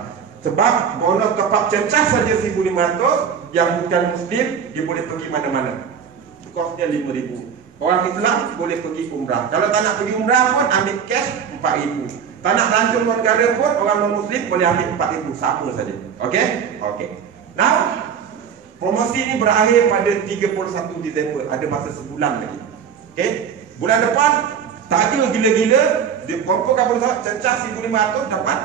Sebab bonus top up cecah saja 1,500, yang bukan Muslim dia boleh pergi mana-mana. Kosnya RM5,000. Orang Islam boleh pergi umrah. Kalau tak nak pergi umrah pun ambil cash RM4,000. Tak nak belanja luar negara pun orang non-Muslim boleh ambil RM4,000. Sama saja. Okey? Okey. Now, promosi ini berakhir pada 31 Disember. Ada masa sebulan lagi. Okey? Bulan depan tak ada gila-gila. Dia kumpulkan bonus cecah 1,500 dapat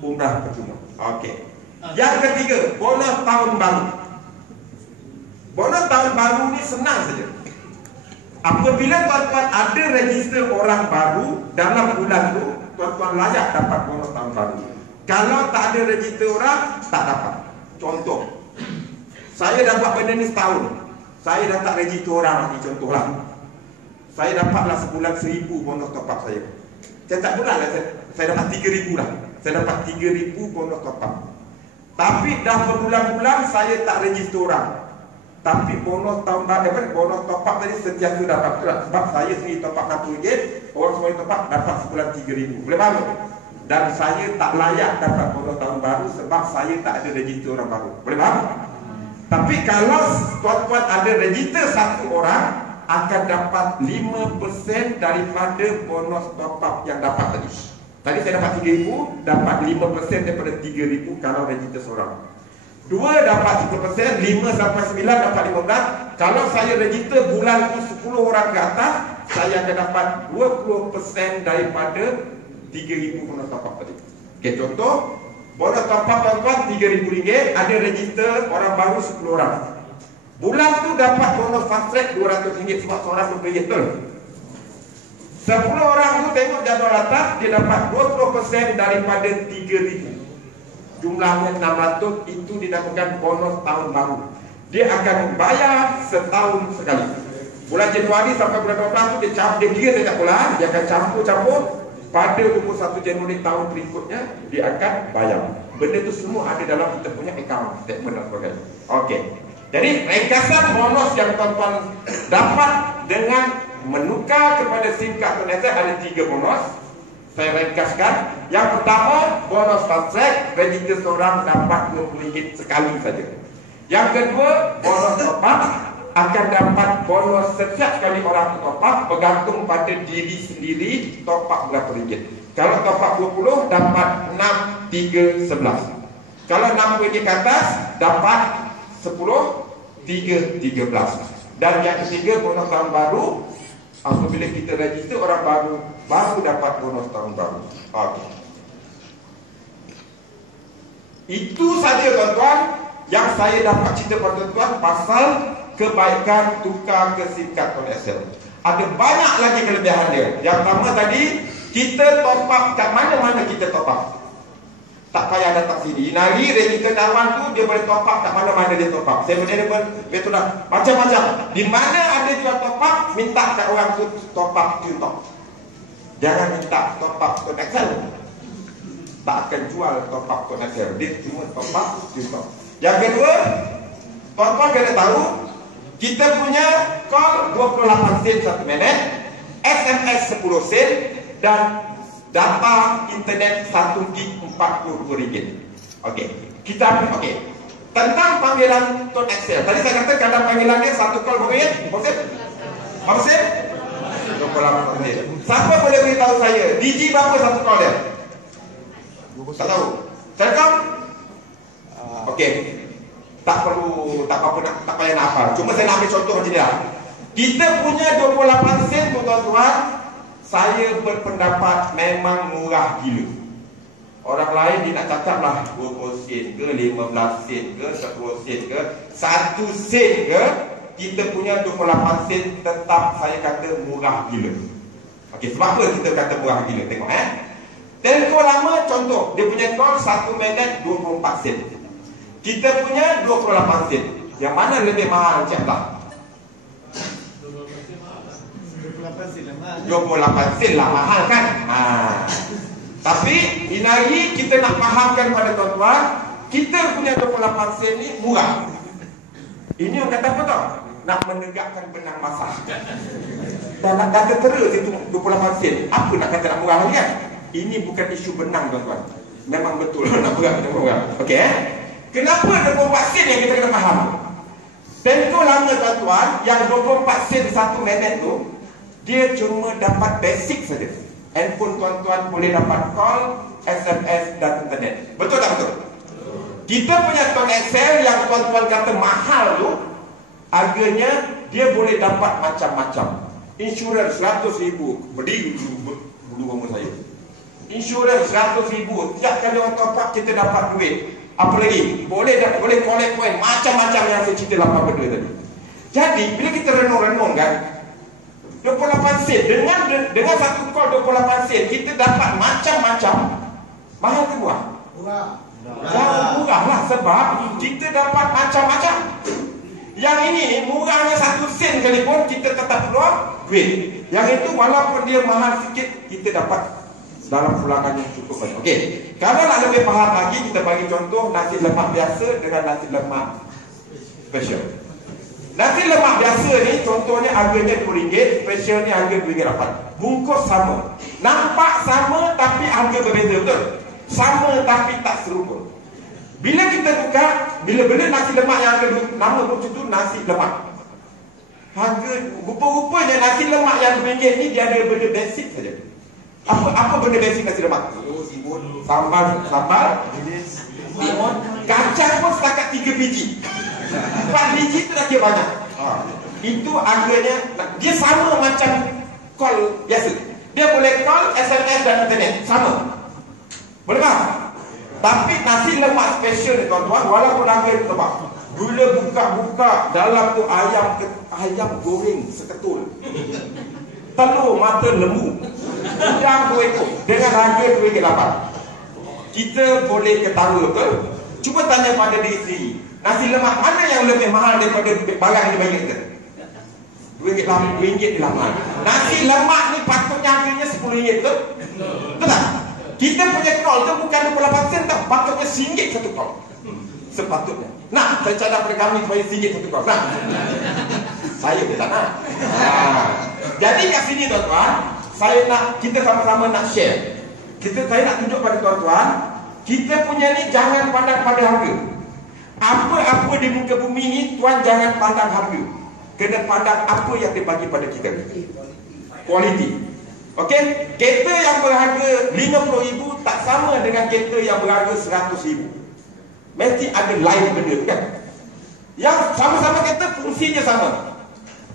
umrah percuma. Okey. Yang ketiga, bonus tahun baru. Bonus tahun baru ni senang saja. Apabila tuan-tuan ada register orang baru dalam bulan tu, tuan-tuan layak dapat bonus tahun baru. Kalau tak ada register orang, tak dapat. Contoh, saya dapat benda ni setahun. Saya dah tak register orang lagi, contohlah. Saya dapatlah sebulan 1,000 bonus top up saya. Setiap bulan lah saya dapat 3,000 lah. Saya dapat 3,000 bonus top up. Tapi dah berbulan-bulan saya tak register orang. Tapi bonus tahun baru, bonus top up tadi sentiasa dapat pula. Sebab saya sendiri top up RM60, orang semua top up dapat sebulan 3,000. Boleh faham? Dan saya tak layak dapat bonus tahun baru sebab saya tak ada register orang baru. Boleh faham? Tapi kalau tuan-tuan ada register satu orang, akan dapat 5% daripada bonus top up yang dapat tadi. Tadi saya dapat 3,000, dapat 5% daripada 3,000 kalau register seorang. 2 dapat 10%, 5 sampai 9 dapat 15. Kalau saya register bulan tu 10 orang ke atas, saya akan dapat 20% daripada 3,000 bonus top up tadi. Okey, contoh bonus top up tuan-tuan RM3,000, ada register orang baru 10 orang. Bulan tu dapat bonus fast track RM200 sebab seorang RM20, betul? 10 orang tu tengok jadual atas, dia dapat 20% daripada 3,000. Jumlahnya 600, itu dinamakan bonus tahun baru. Dia akan bayar setahun sekali. Bulan Januari sampai bulan 12 tu dia kira setiap bulan, dia akan campur-campur. Pada 21 Januari tahun berikutnya dia akan bayar. Benda tu semua ada dalam kita punya account statement dan sebagainya. Okey. Jadi ringkasan bonus yang tuan-tuan dapat dengan menukar kepada SIM card Tunisia ada 3 bonus. Saya ringkaskan. Yang pertama, bonus fast track, register seorang dapat RM20 sekali saja. Yang kedua, bonus top up, akan dapat bonus setiap kali orang top up, bergantung pada diri sendiri top up berapa ringgit. Kalau top up 20 dapat 6, 3, 11. Kalau RM60 ke atas dapat 10, 3, 13. Dan yang ketiga, bonus tahun baru, apabila kita register orang baru dapat bonus tahun baru. Okey. Itu saja tuan-tuan yang saya dapat cerita pada tuan-tuan pasal kebaikan tukar ke SIM card Tunisia. Ada banyak lagi kelebihan dia. Yang pertama tadi, kita top up kat mana-mana kita top up. Tak payah datang sini. Inari register kawan tu dia boleh top up kat mana-mana dia top up. Saya punya metode macam-macam. Di mana ada jual top up, minta kat orang tu top up contoh. Jangan minta top up Tunisia. Tak akan jual top up Tunisia. Dia cuma top up contoh. Yang kedua, tuan-tuan kena tahu, kita punya call 28 sen 1 minit, SMS 10 sen dan data internet 1 gig RM42. Okey. Kita ambil okey. Tentang panggilan Tun Excel. Tadi saya kata kadang panggilan dia satu call berapa ringgit? Berapa sen? 28 sen. Siapa boleh beritahu saya, Digi berapa satu call dia? Tak tahu. Telkom? Okey. Tak payah nak hafal. Cuma saya nak ambil contoh macam ni lah. Kita punya 28 sen tuan-tuan, saya berpendapat memang murah gila. Orang lain dia nak cakap lah 20 sen ke, 15 sen ke, 10 sen ke, 1 sen ke. Kita punya 28 sen tetap saya kata murah gila. Okey, sebab apa kita kata murah gila? Tengok Telco lama contoh, dia punya call 1 minit 24 sen. Kita punya 28 sen. Yang mana lebih mahal Encik lah? 28 sen lah mahal kan? Tapi Inari kita nak fahamkan pada tuan-tuan, kita punya 28 sen ni murah. Ini orang kata apa tau? Nak menegakkan benang basah. Dan nak kata tera situ 28 sen. Apa nak kata nak murah lagi kan? Ini bukan isu benang tuan-tuan. Memang betul nak murah. Okey Kenapa 24 sen yang kita kena faham? Telco lama tuan-tuan, yang 24 sen 1 minit tu, dia cuma dapat basic saja. Handphone tuan-tuan boleh dapat call, SMS dan internet. Betul tak betul? Kita punya Tun Excel yang tuan-tuan kata mahal tu, harganya dia boleh dapat macam-macam. Insurans 100,000. Berdiri bulu rumah saya. Insurans 100,000. Tiap kali orang top up kita dapat duit. Apa lagi? Boleh collect point. Macam-macam yang saya cerita 8 benda tadi. Jadi bila kita renung-renung kan, 28 sen dengan satu call 28 sen kita dapat macam-macam. Mahal ke murah? Murah lah, sebab kita dapat macam-macam. Yang ini murahnya 1 sen sekalipun kita tetap keluar duit. Yang itu walaupun dia mahal sikit, kita dapat dalam pulangan yang cukup banyak. Okey, kalau nak lebih faham lagi, kita bagi contoh nasi lemak biasa dengan nasi lemak special. Nasi lemak biasa ni contohnya harganya RM2, special ni harga RM2.8. Bungkus sama, nampak sama tapi harga berbeza, betul? Sama tapi tak serupa. Bila kita buka, bila beli nasi lemak yang harga nama pun itu nasi lemak, harga rupa-rupanya nasi lemak yang RM2 ni dia ada benda basic saja. Apa benda basic nasi lemak? Sambal, timun, kacang pun setakat 3 biji. 4 biji tu dah kira banyak. Itu harganya dia sama macam call biasa. Dia boleh call, SMS dan internet. Sama. Boleh tak? Tapi nasi lemak special ni tuan-tuan, walaupun harga lemak, bila buka-buka dalam tu ayam goreng seketul, telur mata lembu, udang 2 ekor dengan harga RM2.8. Kita boleh ketawa ke? Cuba tanya pada diri sendiri, nasi lemak mana yang lebih mahal daripada barang yang dibagi kita? RM2.8. Nasi lemak ni patutnya harganya RM10, betul? Betul tak? Kita punya call tu bukan 28 sen tak, patutnya RM1 satu call. Sepatutnya. Nak, saya cadang pada kami supaya RM1 satu call. Nak? Saya pun tak nak. Jadi kat sini tuan-tuan, kita sama-sama nak share. Saya nak tunjuk pada tuan-tuan, kita punya ni jangan pandang pada harga. Apa-apa di muka bumi ni, tuan jangan pandang harga. Kena pandang apa yang dia bagi pada kita. Quality. Okey, kereta yang berharga RM50,000 tak sama dengan kereta yang berharga RM100,000. Mesti ada lain benda kan? Yang sama-sama kereta fungsinya sama.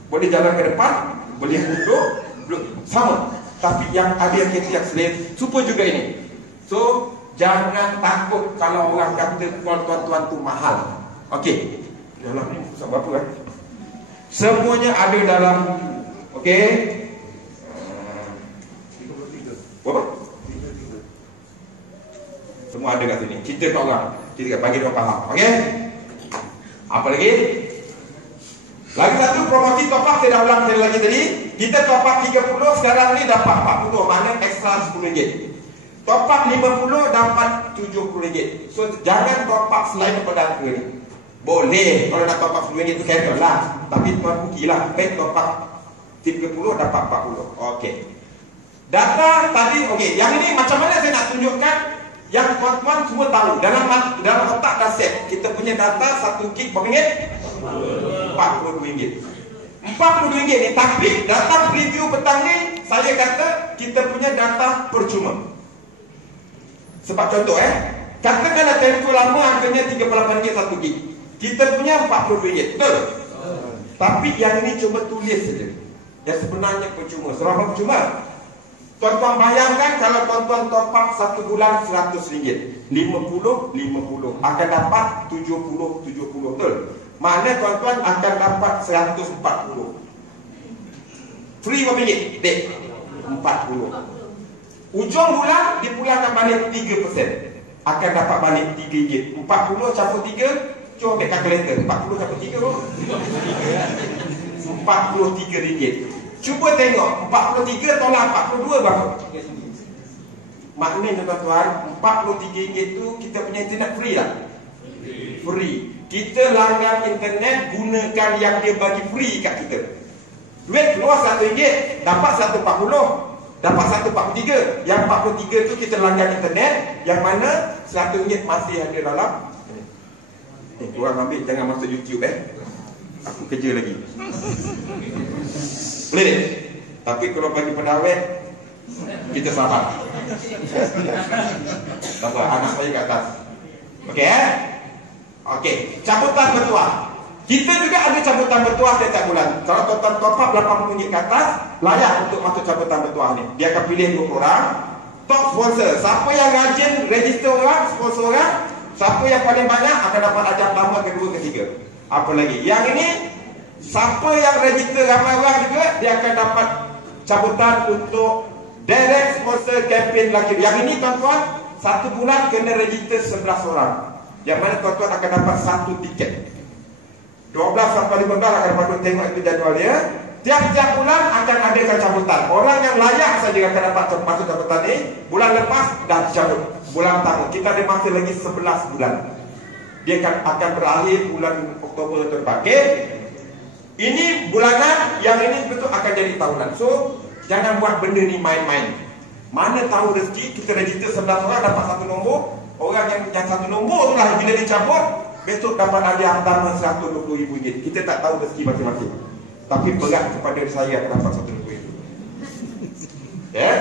Boleh jalan ke depan, boleh duduk, sama. Tapi yang ada kereta yang selain, super juga ini. So, jangan takut kalau orang kata call tuan-tuan tu mahal. Okey. Dalam ni susah berapa kan? Semuanya ada dalam, okey. Berapa? Semua ada kat sini. Cerita kat orang. Kita bagi dia faham. Okey? Apa lagi? Lagi satu promosi top up, saya dah ulang sekali lagi tadi. Kita top up 30, sekarang ni dapat 40, maknanya extra RM10. Top up 50 dapat RM70. So jangan top up selain daripada harga ni. Boleh kalau nak top up RM10 tu cancel lah. Tapi tuan rugilah. Baik top up 30 dapat 40. Okey. Data tadi, okey, yang ini macam mana saya nak tunjukkan yang tuan-tuan semua tahu. Dalam otak dah set. Kita punya data 1 gig berapa ringgit? RM42. RM42 ni, tapi data preview petang ni saya kata kita punya data percuma. Sebab contoh katakanlah tempoh lama harganya RM38 1 gig. Kita punya RM42, betul? Tapi yang ini cuma tulis saja. Yang sebenarnya percuma. Serapa percuma? Tuan-tuan bayangkan kalau tuan-tuan top up 1 bulan RM100, 50 akan dapat 70, betul? Maknanya tuan-tuan akan dapat 140. Free berapa ringgit? Dek, 40. Ujung bulan dipulangkan balik 3%. Akan dapat balik RM3. 40 campur 3, cuba ambil kalkulator. 40 campur 3 bro. RM43. Cuba tengok 43 tolak 42 berapa? Maknanya tuan-tuan, RM43 tu kita punya internet free tak? Free. Kita langgan internet, gunakan yang dia bagi free kat kita. Duit keluar RM1, dapat RM140, dapat RM143. Yang RM43 tu kita langgan internet, yang mana RM100 masih ada dalam. Korang ambil, jangan masuk YouTube aku kerja lagi. Boleh. Tapi kalau bagi pendawet, kita sabar. Sabar, anak saya kat atas. Okey Okey, cabutan bertuah. Kita juga ada cabutan bertuah setiap bulan. Kalau tuan-tuan top up RM80 ke atas, layak untuk masuk cabutan bertuah ni. Dia akan pilih 20 orang. Top sponsor, siapa yang rajin register orang, sponsor orang, siapa yang paling banyak akan dapat ajang pertama, kedua, ketiga. Apa lagi? Yang ini, siapa yang register ramai orang juga, dia akan dapat cabutan untuk direct sponsor kempen lelaki. Yang ini tuan-tuan, 1 bulan kena register 11 orang. Yang mana tuan-tuan akan dapat 1 tiket. 12 sampai 15 akan dapat tengok itu jadual dia. Tiap-tiap bulan akan adakan cabutan. Orang yang layak saja akan dapat masuk cabutan ni. Bulan lepas dah cabut. Bulan pertama. Kita ada masa lagi 11 bulan. Dia akan berakhir bulan Oktober atau depan. Okay? Ini bulanan, yang ini betul akan jadi tahunan. So, jangan buat benda ni main-main. Mana tahu rezeki, kita register 11 orang dapat 1 nombor. Orang yang 1 nombor tu lah bila dicabut, besok dapat hadiah pertama RM120,000. Kita tak tahu rezeki masing-masing. Tapi berat kepada saya akan dapat RM120,000. Ya?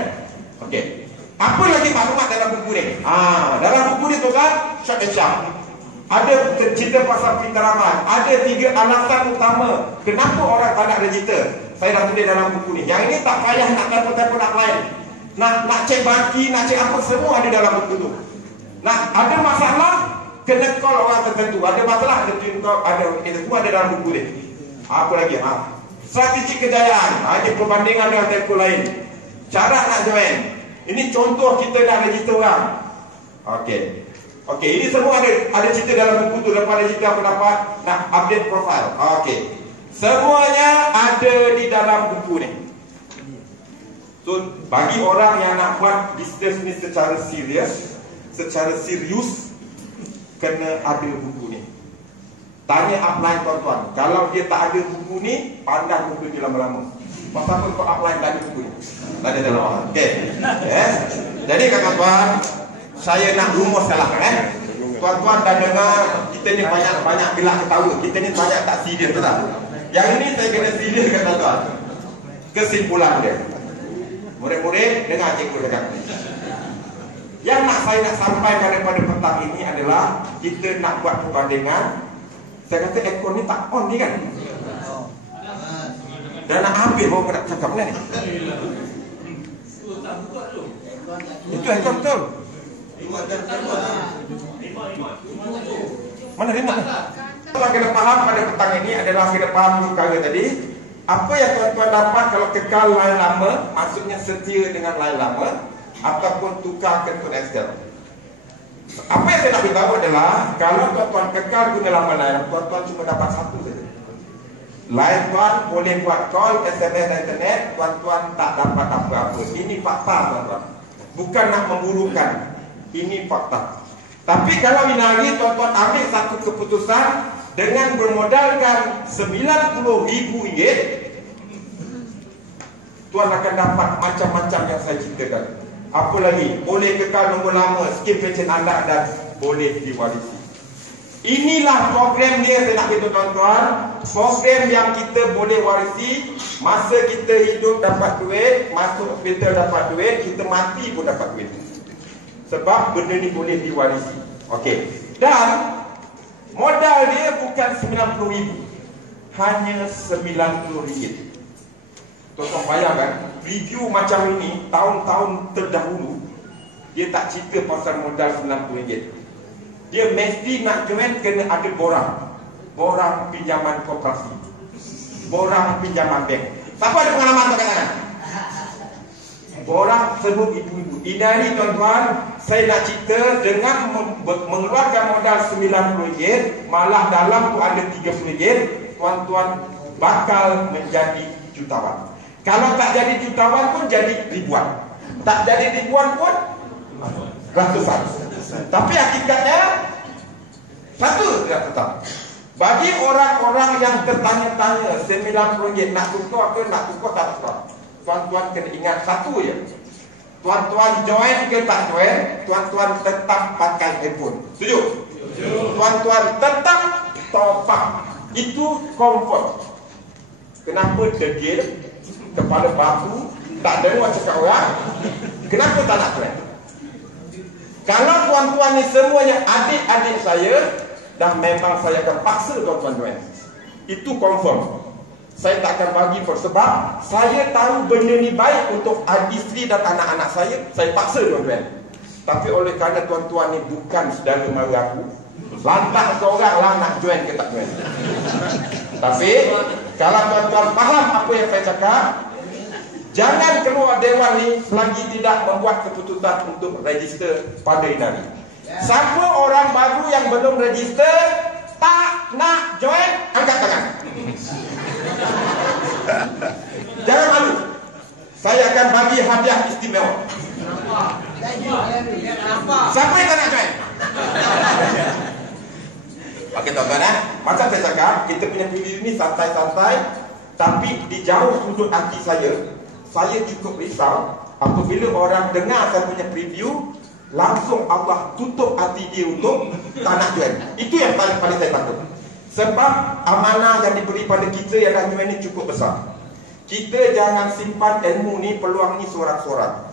Okey. Apa lagi maklumat dalam buku ni? Dalam buku ni tu kan, short and sharp. Ada cerita pasal pinteraman. Ada 3 alasan utama kenapa orang tak nak register. Saya dah tulis dalam buku ni. Yang ini tak payah nak telefon-telefon nak lain. Nak cek baki, nak cek apa, semua ada dalam buku tu. Nak ada masalah, kena call orang tertentu. Ada masalah, ada call, ada semua ada dalam buku ni. Apa lagi? Strategi kejayaan. Ini perbandingan dengan telco lain. Cara nak join. Ini contoh kita dah register orang. Okey. Okey, ini semua ada cerita dalam buku tu. Lepas register pendapat, nak update profile. Okey. Semuanya ada di dalam buku ni. So, bagi orang yang nak buat bisnes ni secara serius, kena ada buku ni. Tanya upline tuan-tuan. Kalau dia tak ada buku ni, pandang buku dia lama-lama. Pasal apa kau upline tak ada buku ni? Tak ada dalam orang. Okey. Jadi kawan-kawan, saya nak rumuskan lah. Tuan-tuan dah dengar, kita ni banyak gelak ketawa. Kita ni banyak tak serius tak? Yang ini saya kena serius kat tuan-tuan. Kesimpulan dia. Murid-murid, dengar cikgu cakap. Yang saya nak sampaikan daripada petang ini adalah kita nak buat perbandingan. Saya kata aircon ni tak on ni kan? Dah nak habis baru nak cakap ni. Itu aircon betul. Mana remote? Yang kena faham pada petang ini adalah kena faham perkara tadi. Apa yang tuan-tuan dapat kalau kekal line lama, maksudnya setia dengan line lama, ataupun tukar ke tun Excel. Apa yang saya nak beritahu adalah, kalau tuan-tuan kekal guna lama line, tuan-tuan cuma dapat satu saja. Line tuan boleh buat call, SMS dan internet, tuan-tuan tak dapat apa-apa. Ini fakta tuan-tuan. Bukan nak memburukan. Ini fakta. Tapi kalau ini lagi tuan-tuan ambil satu keputusan dengan bermodalkan RM90,000, tuan akan dapat macam-macam yang saya ceritakan. Apa lagi? Boleh kekal nombor lama, skim pension anda dan boleh diwarisi. Inilah program dia saya nak beritahu tuan-tuan. Program yang kita boleh warisi. Masa kita hidup dapat duit, masuk hospital dapat duit, kita mati pun dapat duit. Sebab benda ni boleh diwarisi. Okey. Dan modal dia bukan RM90,000, hanya RM90. Tuan-tuan bayangkan, review macam ini tahun-tahun terdahulu, dia tak cerita pasal modal RM90. Dia mesti nak join kena ada borang pinjaman koperasi, borang pinjaman bank. Siapa ada pengalaman tu kat tangan? Borang sebut ibu-ibu. Ini hari tuan-tuan, saya nak cerita dengan mengeluarkan modal RM90, malah dalam tu ada RM30, tuan-tuan bakal menjadi jutawan. Kalau tak jadi jutawan pun jadi ribuan. Tak jadi ribuan pun ratusan. Tapi hakikatnya satu tidak tetap. Bagi orang-orang yang tertanya-tanya RM90 nak tukar ke nak tukar tak tukar, tuan-tuan kena ingat satu je. Tuan-tuan join ke tak join, tuan-tuan tetap pakai handphone. Setuju? Tuan-tuan tetap top up. Itu comfort. Kenapa degil, kepala batu, tak dengar cakap orang? Kenapa tak nak join? Kalau tuan-tuan ni semuanya adik-adik saya, dah memang saya akan paksa tuan-tuan join. Itu confirm. Saya tak akan bagi sebab saya tahu benda ni baik untuk isteri dan anak-anak saya paksa tuan-tuan. Tapi oleh kerana tuan-tuan ni bukan saudara mara aku, lantak seorang lah nak join ke tak join. Tapi kalau tuan-tuan faham apa yang saya cakap, jangan keluar dewan ni selagi tidak membuat keputusan untuk register pada hari. Siapa orang baru yang belum register tak nak join, angkat tangan. Jangan malu. Saya akan bagi hadiah istimewa. Siapa yang tak nak join? Okey tuan-tuan, macam saya cakap, kita punya video ni santai-santai, tapi di jauh sudut hati saya cukup risau apabila orang dengar saya punya preview, langsung Allah tutup hati dia untuk tak nak join. Itu yang paling saya takut. Sebab amanah yang diberi pada kita yang dah join ni cukup besar. Kita jangan simpan ilmu ni, peluang ni sorak-sorak.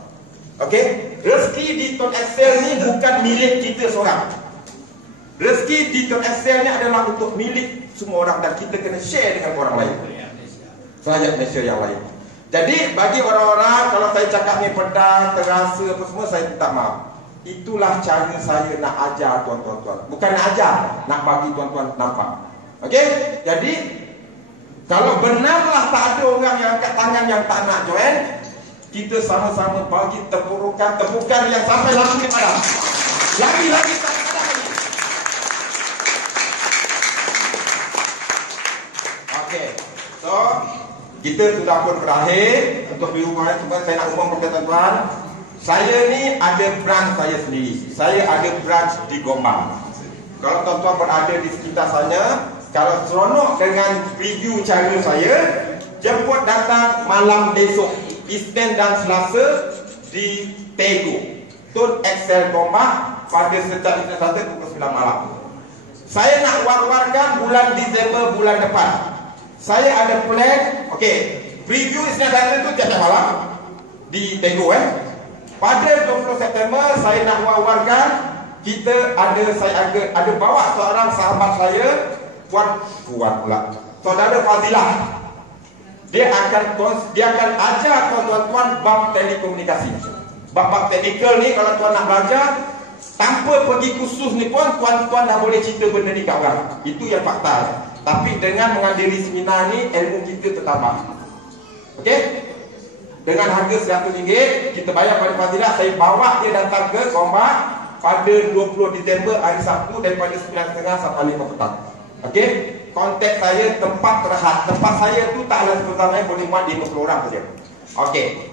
Okey? Rezeki di Tun Excel ni bukan milik kita seorang. Rezeki di Tun Excel ni adalah untuk milik semua orang dan kita kena share dengan orang lain. rakyat Malaysia yang lain. Jadi bagi orang-orang, kalau saya cakap ni pedang, terasa apa semua, saya minta maaf. Itulah cara saya nak ajar tuan-tuan. Bukan nak ajar, nak bagi tuan-tuan nampak. Okey? Jadi kalau benarlah tak ada orang yang angkat tangan yang tak nak join, kita sama-sama bagi tepukan yang sampai lagu ni padam. Lagi-lagi tak ada lagi. Okey. So, kita sudah pun berakhir. Untuk minggu kemarin cuma saya nak umum kepada tuan-tuan. Saya ni ada branch saya sendiri. Saya ada branch di Gombang. Kalau tuan-tuan berada di sekitar sana, kalau seronok dengan preview cara saya, jemput datang malam besok, Isnin dan Selasa di Tego Tun Excel Gombang pada setiap Isnin Selasa pukul 9 malam. Saya nak war-warkan bulan Disember bulan depan. Saya ada plan, okey, preview Isnin Selasa tu tiap malam di Tego Pada 20 September saya nak war-warkan, saya ada bawa seorang sahabat saya, Puan pula, saudara Fazilah. Dia akan ajar tuan-tuan bab telekomunikasi. Bab teknikal ni kalau tuan nak belajar, tanpa pergi kursus ni pun tuan-tuan dah boleh cerita benda ni kat orang. Itu yang fakta. Tapi dengan menghadiri seminar ni, ilmu kita tertambah. Okey? Dengan harga RM100, kita bayar pada Fazilah. Saya bawa dia datang ke Gombang pada 20 Disember hari Sabtu daripada 9.30 sampai 5 petang. Okey, kontak saya, tempat rehat. Tempat saya tu tak ada seperti boleh muat 50 orang saja. Okey.